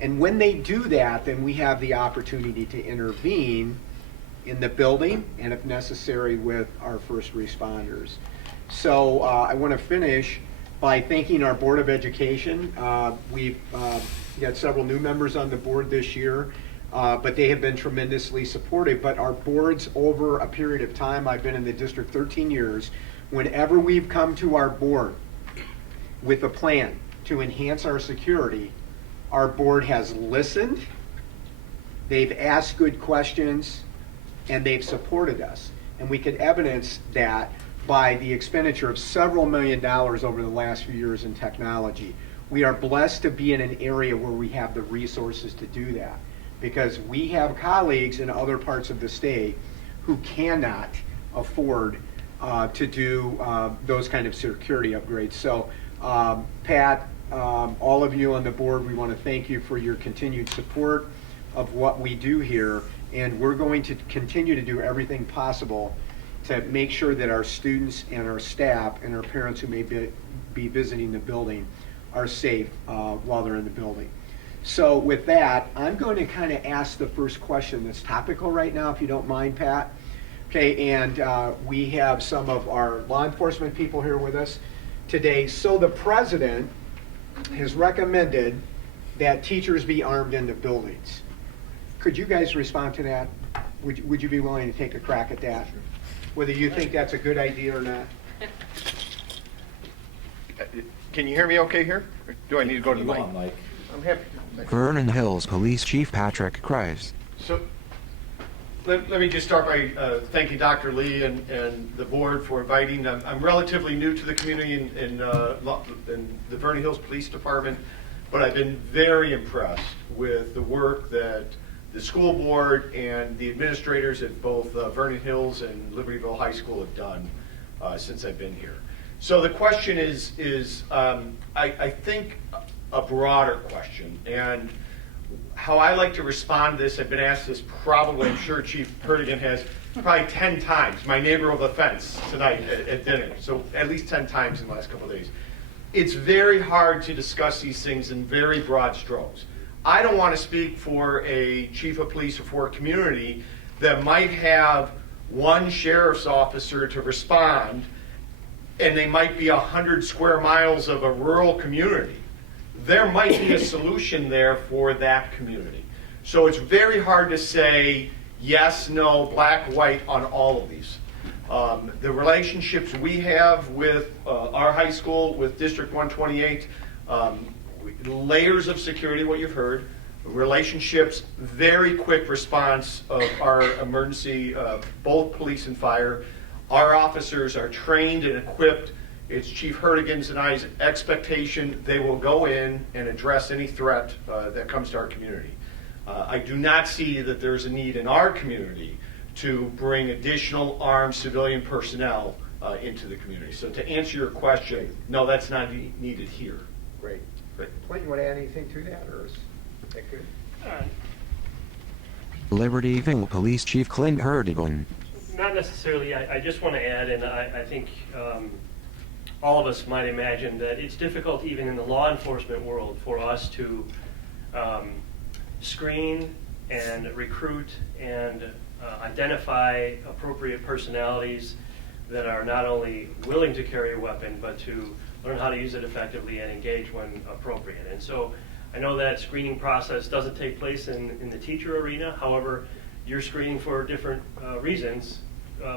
And when they do that, then we have the opportunity to intervene in the building and, if necessary, with our first responders. So I want to finish by thanking our Board of Education. We've got several new members on the board this year, but they have been tremendously supportive. But our boards, over a period of time, I've been in the district 13 years, whenever we've come to our board with a plan to enhance our security, our board has listened, they've asked good questions, and they've supported us. And we can evidence that by the expenditure of several $1 million over the last few years in technology. We are blessed to be in an area where we have the resources to do that, because we have colleagues in other parts of the state who cannot afford to do those kind of security upgrades. So Pat, all of you on the board, we want to thank you for your continued support of what we do here, and we're going to continue to do everything possible to make sure that our students and our staff and our parents who may be visiting the building are safe while they're in the building. So with that, I'm going to kind of ask the first question that's topical right now, if you don't mind, Pat. Okay, and we have some of our law enforcement people here with us today. So the president has recommended that teachers be armed in the buildings. Could you guys respond to that? Would you be willing to take a crack at that? Whether you think that's a good idea or not? Can you hear me okay here? Or do I need to go to the mic? I'm happy to. Vernon Hills Police Chief Patrick Kreis. So let me just start by thanking Dr. Lee and the board for inviting. I'm relatively new to the community in the Vernon Hills Police Department, but I've been very impressed with the work that the school board and the administrators at both Vernon Hills and Libertyville High School have done since I've been here. So the question is I think, a broader question. And how I like to respond to this, I've been asked this probably, I'm sure Chief Hertigan has, probably 10 times. My neighbor over the fence tonight at dinner. So at least 10 times in the last couple of days. It's very hard to discuss these things in very broad strokes. I don't want to speak for a chief of police or for a community that might have one sheriff's officer to respond, and they might be 100 square miles of a rural community. There might be a solution there for that community. So it's very hard to say yes, no, black, white on all of these. The relationships we have with our high school, with District 128, layers of security, what you've heard, relationships, very quick response of our emergency, both police and fire. Our officers are trained and equipped. It's Chief Hertigan's and I's expectation they will go in and address any threat that comes to our community. I do not see that there's a need in our community to bring additional armed civilian personnel into the community. So to answer your question, no, that's not needed here. Great. Clint, you want to add anything to that, or is that good? Libertyville Police Chief Clint Hertigan. Not necessarily. I just want to add, and I think all of us might imagine that it's difficult even in the law enforcement world for us to screen and recruit and identify appropriate personalities that are not only willing to carry a weapon, but to learn how to use it effectively and engage when appropriate. And so I know that screening process doesn't take place in the teacher arena. However, you're screening for different reasons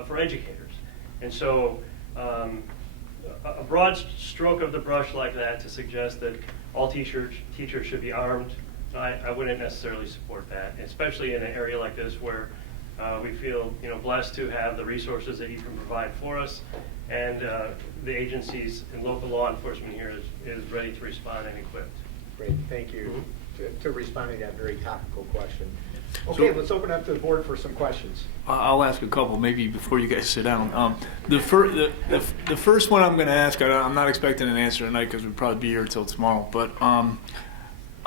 for educators. And so a broad stroke of the brush like that to suggest that all teachers should be armed, I wouldn't necessarily support that, especially in an area like this where we feel blessed to have the resources that you can provide for us, and the agencies and local law enforcement here is ready to respond and equipped. Great, thank you to responding to that very topical question. Okay, let's open up to the board for some questions. I'll ask a couple, maybe before you guys sit down. The first one I'm going to ask, I'm not expecting an answer tonight because we'll probably be here till tomorrow, but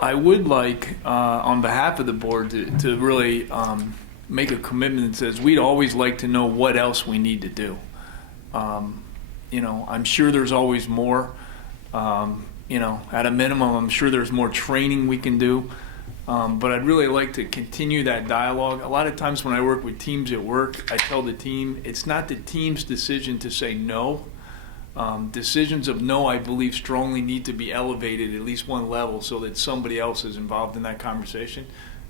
I would like, on behalf of the board, to really make a commitment that says we'd always like to know what else we need to do. I'm sure there's always more. At a minimum, I'm sure there's more training we can do. But I'd really like to continue that dialogue. A lot of times when I work with teams at work, I tell the team, it's not the team's decision to say no. Decisions of no, I believe, strongly need to be elevated at least one level so that somebody else is involved in that conversation.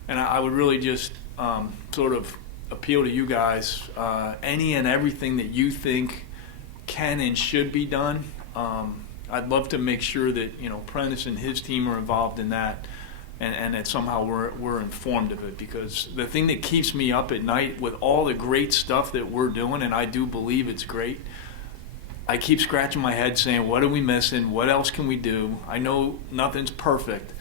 And I would really just sort of appeal to you guys, any and everything that you think can and should be done. I'd love to make sure that Prentice and his team are involved in that, and that somehow we're informed of it. Because the thing that keeps me up at night with all the great stuff that we're doing, and I do believe it's great, I keep scratching my head saying, what are we missing? What else can we do? I know nothing's perfect,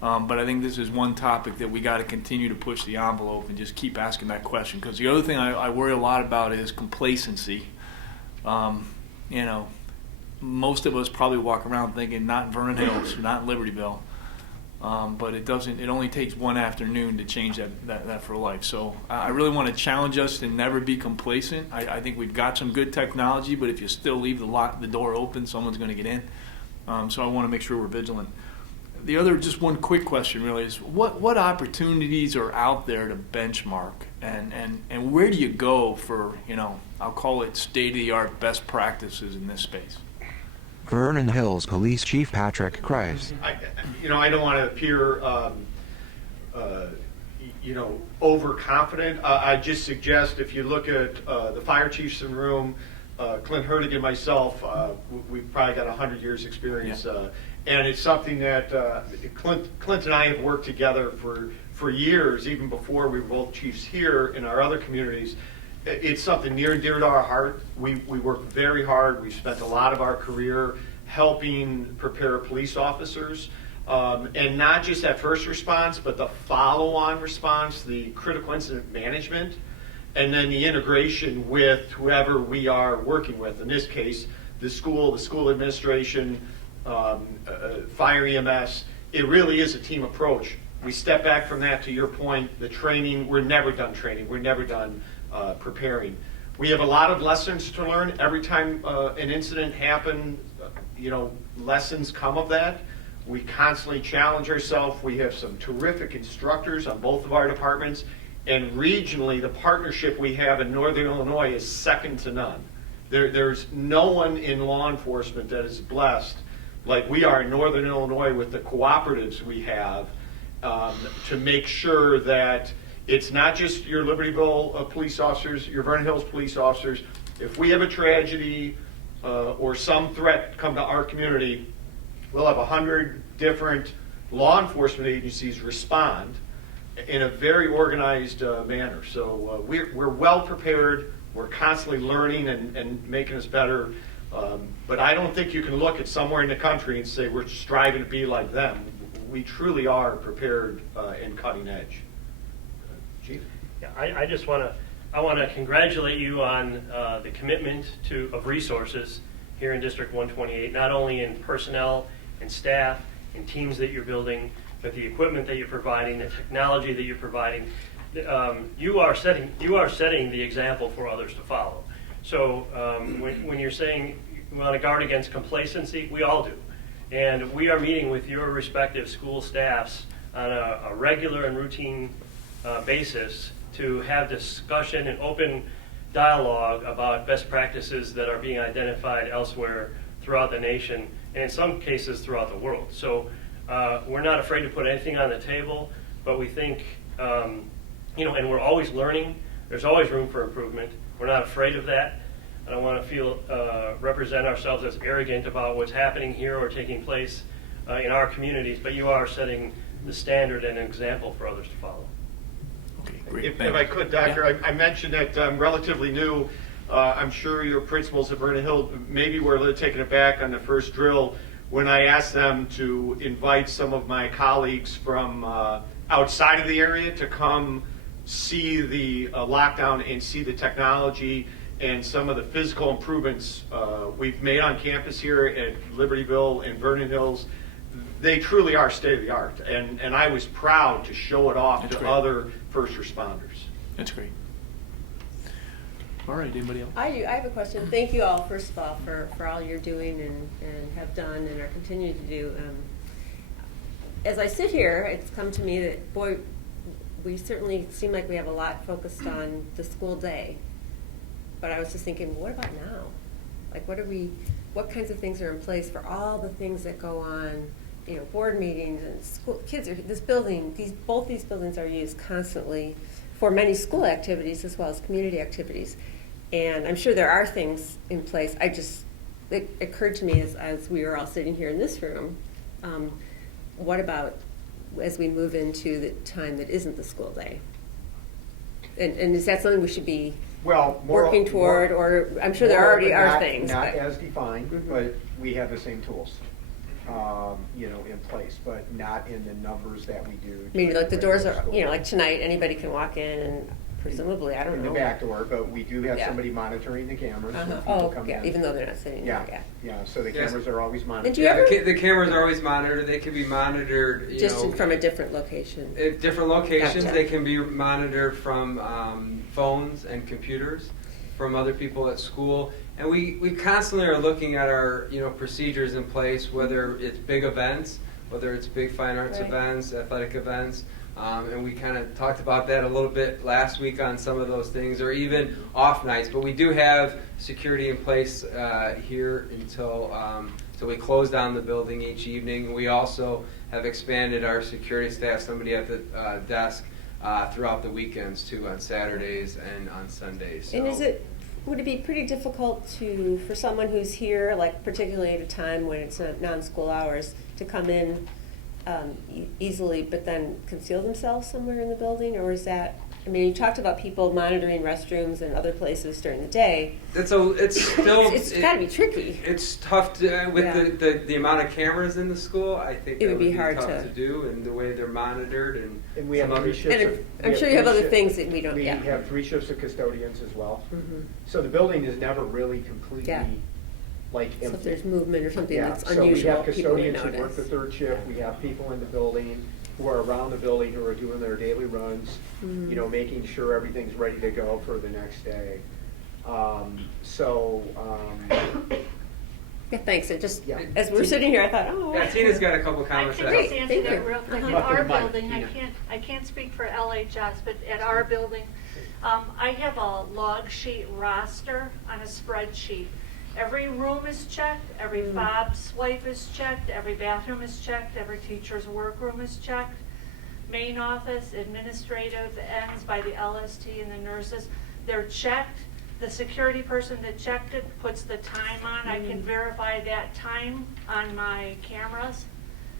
but I think this is one topic that we got to continue to push the envelope and just keep asking that question. Because the other thing I worry a lot about is complacency. Most of us probably walk around thinking not in Vernon Hills, not in Libertyville, but it only takes one afternoon to change that for life. So I really want to challenge us to never be complacent. I think we've got some good technology, but if you still leave the door open, someone's going to get in. So I want to make sure we're vigilant. The other, just one quick question really, is what opportunities are out there to benchmark, and where do you go for, I'll call it state-of-the-art best practices in this space? Vernon Hills Police Chief Patrick Christ. I don't want to appear, overconfident. I just suggest if you look at the fire chiefs in the room, Clint Hertigan, myself, we've probably got 100 years experience. Yeah. And it's something that Clint and I have worked together for years, even before we were both chiefs here in our other communities. It's something near and dear to our heart. We work very hard. We've spent a lot of our career helping prepare police officers, and not just that first response, but the follow-on response, the critical incident management, and then the integration with whoever we are working with. In this case, the school administration, fire EMS. It really is a team approach. We step back from that, to your point, the training. We're never done training. We're never done preparing. We have a lot of lessons to learn. Every time an incident happens, lessons come of that. We constantly challenge ourselves. We have some terrific instructors on both of our departments. And regionally, the partnership we have in Northern Illinois is second to none. There's no one in law enforcement that is blessed like we are in Northern Illinois with the cooperatives we have to make sure that it's not just your Libertyville police officers, your Vernon Hills police officers. If we have a tragedy or some threat come to our community, we'll have 100 different law enforcement agencies respond in a very organized manner. So we're well prepared. We're constantly learning and making us better. But I don't think you can look at somewhere in the country and say we're striving to be like them. We truly are prepared and cutting edge. Chief? Yeah, I just want to congratulate you on the commitment of resources here in District 128, not only in personnel and staff and teams that you're building, but the equipment that you're providing, the technology that you're providing. You are setting the example for others to follow. So when you're saying we want to guard against complacency, we all do. And we are meeting with your respective school staffs on a regular and routine basis to have discussion and open dialogue about best practices that are being identified elsewhere throughout the nation, and in some cases throughout the world. So we're not afraid to put anything on the table, but we think, and we're always learning. There's always room for improvement. We're not afraid of that. I don't want to represent ourselves as arrogant about what's happening here or taking place in our communities, but you are setting the standard and an example for others to follow. Okay, great. If I could, Doctor, yeah. I mentioned that I'm relatively new. I'm sure your principals at Vernon Hill maybe were a little taken aback on the first drill when I asked them to invite some of my colleagues from outside of the area to come see the lockdown and see the technology and some of the physical improvements we've made on campus here at Libertyville and Vernon Hills. They truly are state of the art, and I was proud to show it off That's to great. other first responders. That's great. All right, anybody else? I do. I have a question. Thank you all, first of all, for all you're doing and have done and are continuing to do. As I sit here, it's come to me that, boy, we certainly seem like we have a lot focused on the school day. But I was just thinking, what about now? Like, what kinds of things are in place for all the things that go on, board meetings and school, both these buildings are used constantly for many school activities as well as community activities. And I'm sure there are things in place. It occurred to me as we were all sitting here in this room, what about as we move into the time that isn't the school day? And is that something we should be working toward, or I'm sure there already are things. Not as defined, but we have the same tools, in place, but not in the numbers that we do. I mean, like the doors are, like tonight, anybody can walk in and presumably, I don't know. In the back door, but we do have somebody monitoring the cameras. So people come in. Even though they're not sitting there. Yeah, so the cameras are always monitored. And do you ever? The cameras are always monitored. They can be monitored, Just from a different location. At different locations. Gotcha. They can be monitored from phones and computers from other people at school. And we constantly are looking at our procedures in place, whether it's big events, whether it's big fine arts events, athletic events. And we kind of talked about that a little bit last week on some of those things, or even off nights. But we do have security in place here until we close down the building each evening. We also have expanded our security staff, somebody at the desk throughout the weekends too, on Saturdays and on Sundays. So. And would it be pretty difficult for someone who's here, like particularly at a time when it's non-school hours, to come in easily, but then conceal themselves somewhere in the building? Or is that, you talked about people monitoring restrooms and other places during the day. It's still it's got to be tricky. It's tough with the amount of cameras in the school. I think it would be hard tough to do, and the way they're monitored, and we have three shifts. And I'm sure you have other things that we don't. We have 3 shifts of custodians as well. Mm-hmm. So the building is never really completely empty. So if there's movement or something that's so unusual, we have custodians people who work the 3rd shift. We have people in the building who are around the building who are doing their daily runs, making sure everything's ready to go for the next day. Yeah, thanks. It just, Yeah. as we're sitting here, I thought, oh. Yeah, Tina's got a couple I comments. can that just help. answer Thank that you. real quick. In Uh-huh. our Mike, building, Tina. I can't speak for LHS, but at our building, I have a log sheet roster on a spreadsheet. Every room is checked, every fob swipe is checked, every bathroom is checked, every teacher's workroom is checked. Main office, administrative ends by the LST and the nurses, they're checked. The security person that checked it puts the time on. I can verify that time on my cameras,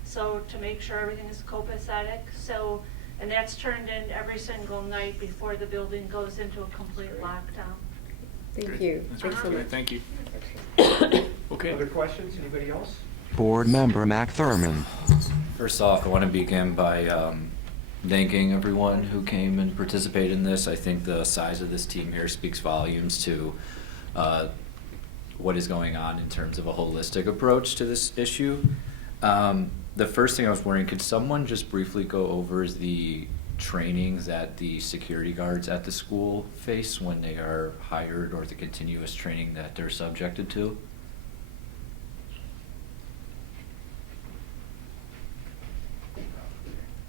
so to make sure everything is copacetic. So, and that's turned in every single night before the building goes into a complete lockdown. Thank you. That's Thanks so great. much. Thank you. Okay. Other questions? Anybody else? Board Member Mac Thurman. First off, I want to begin by thanking everyone who came and participated in this. I think the size of this team here speaks volumes to what is going on in terms of a holistic approach to this issue. The first thing I was wondering, could someone just briefly go over the trainings that the security guards at the school face when they are hired, or the continuous training that they're subjected to?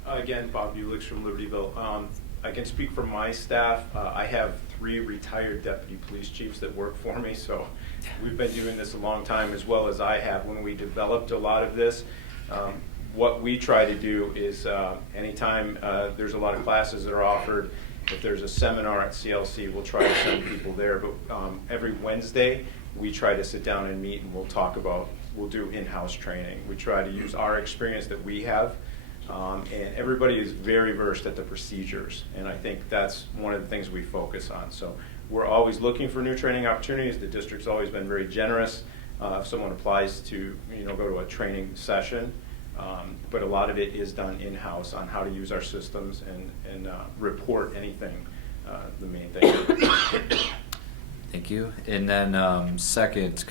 Again, Bob Ulix from Libertyville. I can speak for my staff. I have 3 retired deputy police chiefs that work for me, so we've been doing this a long time, as well as I have. When we developed a lot of this, what we try to do is anytime there's a lot of classes that are offered, if there's a seminar at CLC, we'll try to send people there. But every Wednesday, we try to sit down and meet, and we'll do in-house training. We try to use our experience that we have. And everybody is very versed at the procedures, and I think that's one of the things we focus on. So we're always looking for new training opportunities. The district's always been very generous if someone applies to go to a training session, but a lot of it is done in-house on how to use our systems and report anything, the main thing. Thank you. And then second,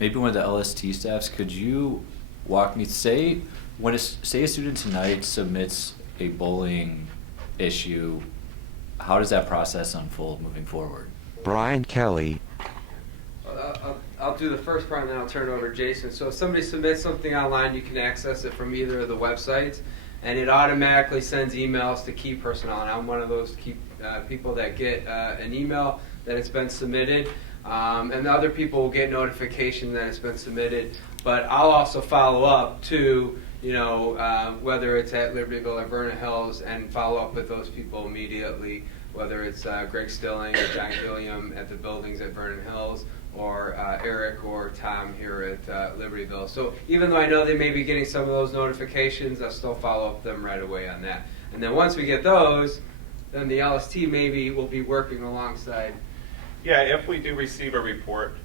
maybe one of the LST staffs, could you walk me, say a student tonight submits a bullying issue, how does that process unfold moving forward? Brian Kelly. I'll do the first part and then I'll turn it over to Jason. So if somebody submits something online, you can access it from either of the websites, and it automatically sends emails to key personnel. And I'm one of those key people that get an email that it's been submitted, and the other people will get notification that it's been submitted. But I'll also follow up to whether it's at Libertyville or Vernon Hills, and follow up with those people immediately, whether it's Greg Stilling or John Gilliam at the buildings at Vernon Hills, or Eric or Tom here at Libertyville. So even though I know they may be getting some of those notifications, I'll still follow up them right away on that. And then once we get those, then the LST maybe will be working alongside. Yeah, if we do receive a report,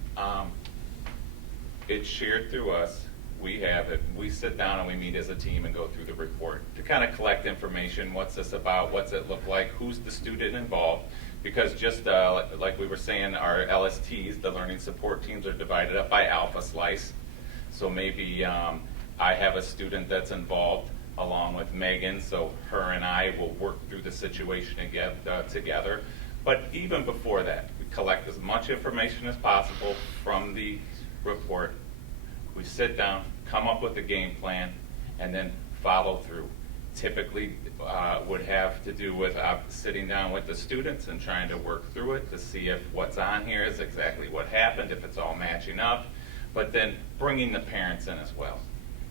it's shared through us. We have it. We sit down and we meet as a team and go through the report to kind of collect information. What's this about? What's it look like? Who's the student involved? Because just like we were saying, our LSTs, the learning support teams, are divided up by alpha slice. So maybe I have a student that's involved along with Megan, so her and I will work through the situation together. But even before that, we collect as much information as possible from the report. We sit down, come up with a game plan, and then follow through. Typically would have to do with sitting down with the students and trying to work through it to see if what's on here is exactly what happened, if it's all matching up, but then bringing the parents in as well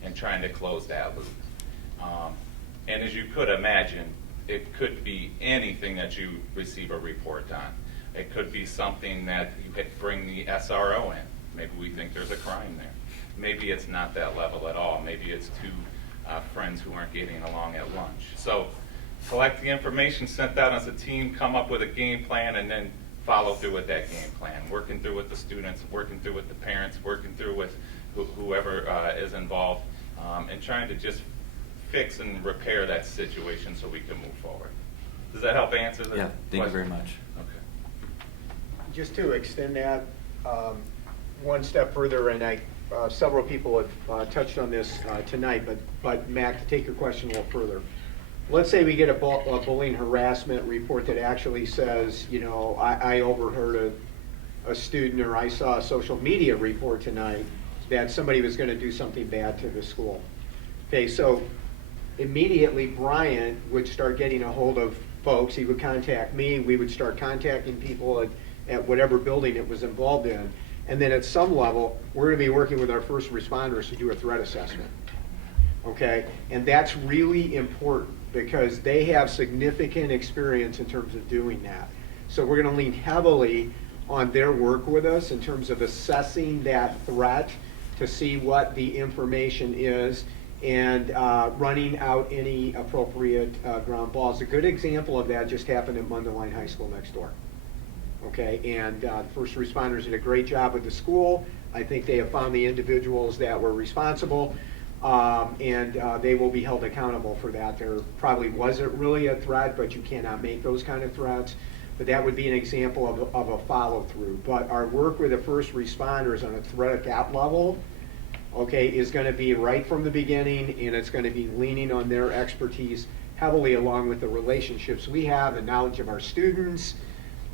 and trying to close that loop. And as you could imagine, it could be anything that you receive a report on. It could be something that you could bring the SRO in. Maybe we think there's a crime there. Maybe it's not that level at all. Maybe it's two friends who aren't getting along at lunch. So collect the information, sent out as a team, come up with a game plan, and then follow through with that game plan. Working through with the students, working through with the parents, working through with whoever is involved, and trying to just fix and repair that situation so we can move forward. Does that help answer the question? Thank you very much. Okay. Just to extend that one step further, and several people have touched on this tonight, but Mac, to take your question a little further. Let's say we get a bullying harassment report that actually says, I overheard a student, or I saw a social media report tonight that somebody was going to do something bad to the school. Okay, so immediately Brian would start getting a hold of folks. He would contact me. We would start contacting people at whatever building it was involved in. And then at some level, we're going to be working with our first responders to do a threat assessment. Okay, and that's really important because they have significant experience in terms of doing that. So we're going to lean heavily on their work with us in terms of assessing that threat to see what the information is and running out any appropriate ground balls. A good example of that just happened at Mundelein High School next door. Okay, and first responders did a great job with the school. I think they have found the individuals that were responsible, and they will be held accountable for that. There probably wasn't really a threat, but you cannot make those kind of threats. But that would be an example of a follow-through. But our work with the first responders on a threat at that level, okay, is going to be right from the beginning, and it's going to be leaning on their expertise heavily along with the relationships we have, the knowledge of our students,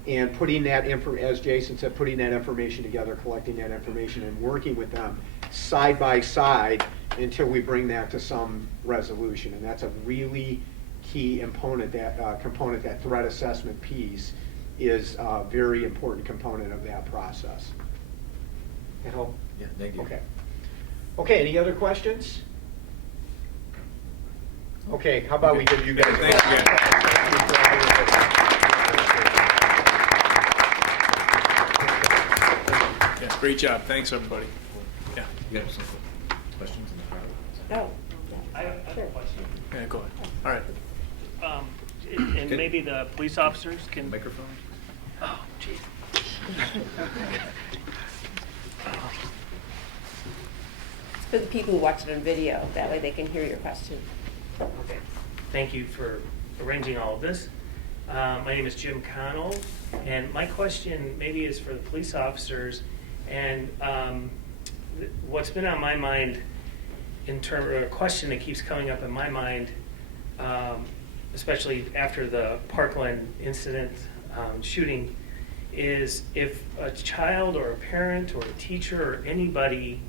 and putting that, as Jason said, putting that information together, collecting that information, and working with them side by side until we bring that to some resolution. And that's a really key component. That threat assessment piece is a very important component of that process. That help? Yeah, thank you. Okay. Okay, any other questions? Okay, how about we give you guys Thank you, guys. Yeah, great job. Thanks, everybody. Yeah. You have some questions in the crowd? Oh, I have a question. Yeah, go ahead. All right. And maybe the police officers can. Microphone? Oh, jeez. It's for the people who watch it on video. That way they can hear your question. Okay. Thank you for arranging all of this. My name is Jim Connell, and my question maybe is for the police officers. And what's been on my mind, a question that keeps coming up in my mind, especially after the Parkland incident shooting, is if a child or a parent or a teacher or anybody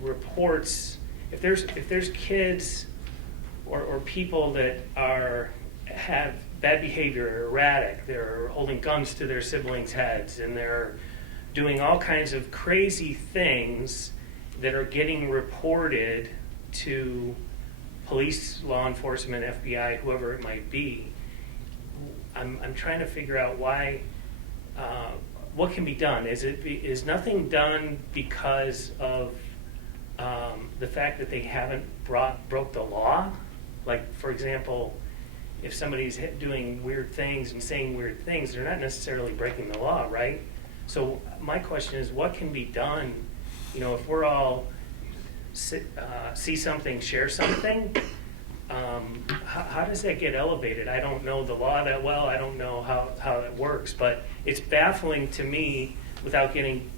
reports, if there's kids or people that have bad behavior, erratic, they're holding guns to their siblings' heads, and they're doing all kinds of crazy things that are getting reported to police, law enforcement, FBI, whoever it might be. I'm trying to figure out why, what can be done. Is nothing done because of the fact that they haven't broke the law? Like, for example, if somebody's doing weird things and saying weird things, they're not necessarily breaking the law, right? So my question is, what can be done? You know, if we're all see something, share something, how does that get elevated? I don't know the law that well. I don't know how it works, but it's baffling to me, without getting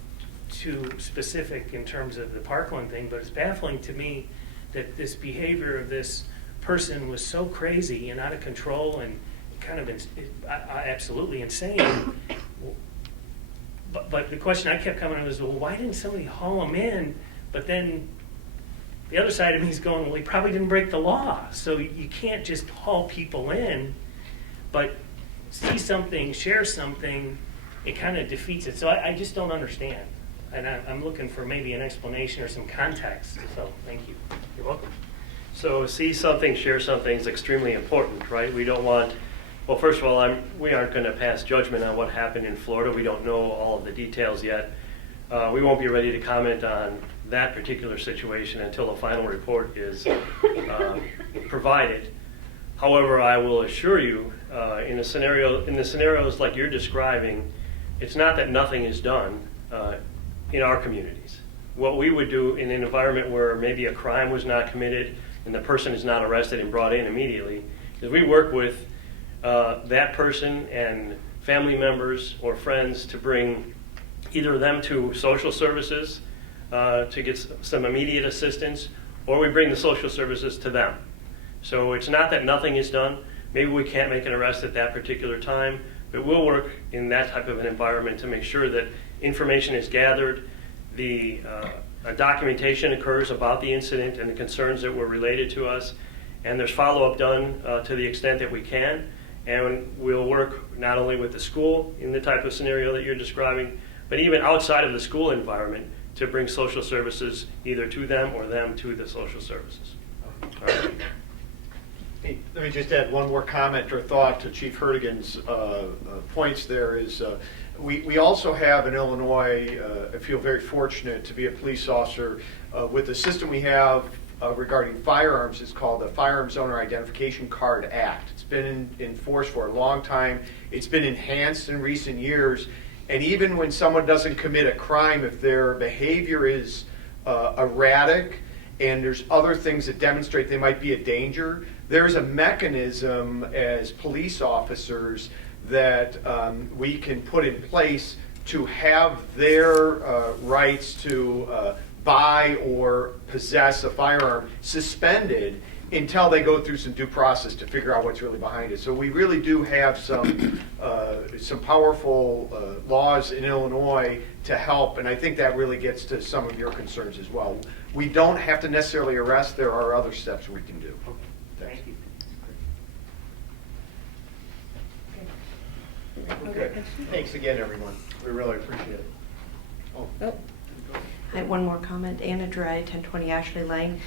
too specific in terms of the Parkland thing, but it's baffling to me that this behavior of this person was so crazy and out of control and kind of absolutely insane. But the question I kept coming up was, well, why didn't somebody haul him in? But then the other side of me is going, well, he probably didn't break the law. So you can't just haul people in, but see something, share something, it kind of defeats it. So I just don't understand. And I'm looking for maybe an explanation or some context. So thank you. You're welcome. So see something, share something is extremely important, right? We don't want, well, first of all, we aren't going to pass judgment on what happened in Florida. We don't know all of the details yet. We won't be ready to comment on that particular situation until the final report is provided. However, I will assure you, in the scenarios like you're describing, it's not that nothing is done in our communities. What we would do in an environment where maybe a crime was not committed and the person is not arrested and brought in immediately, is we work with that person and family members or friends to bring either them to social services to get some immediate assistance, or we bring the social services to them. So it's not that nothing is done. Maybe we can't make an arrest at that particular time, but we'll work in that type of an environment to make sure that information is gathered, a documentation occurs about the incident and the concerns that were related to us, and there's follow-up done to the extent that we can. And we'll work not only with the school in the type of scenario that you're describing, but even outside of the school environment to bring social services either to them or them to the social services. All right. Hey, let me just add one more comment or thought to Chief Hertigan's points there is we also have in Illinois, I feel very fortunate to be a police officer with the system we have regarding firearms. It's called the Firearms Owner Identification Card Act. It's been in force for a long time. It's been enhanced in recent years. And even when someone doesn't commit a crime, if their behavior is erratic and there's other things that demonstrate they might be a danger, there's a mechanism as police officers that we can put in place to have their rights to buy or possess a firearm suspended until they go through some due process to figure out what's really behind it. So we really do have some powerful laws in Illinois to help, and I think that really gets to some of your concerns as well. We don't have to necessarily arrest. There are other steps we can do. Thank you. Okay. Thanks again, everyone. We really appreciate it. Oh. I have one more comment. Anna Dre, 1020 Ashley Lane.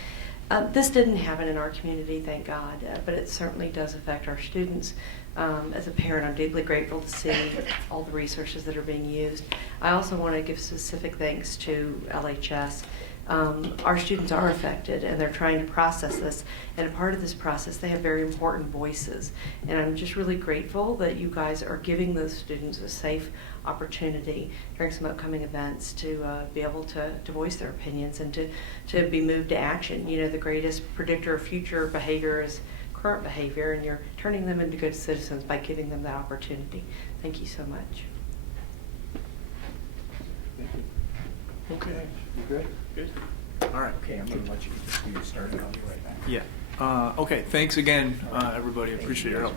This didn't happen in our community, thank God, but it certainly does affect our students. As a parent, I'm deeply grateful to see all the resources that are being used. I also want to give specific thanks to LHS. Our students are affected and they're trying to process this, and a part of this process they have very important voices, and I'm just really grateful that you guys are giving those students a safe opportunity during some upcoming events to be able to voice their opinions and to be moved to action. You know, the greatest predictor of future behavior is current behavior, and you're turning them into good citizens by giving them that opportunity. Thank you so much. Okay. You good? Good. All right. Okay, I'm going to let you start. I'll be right back. Yeah. Okay. Thanks again, everybody. Appreciate your help.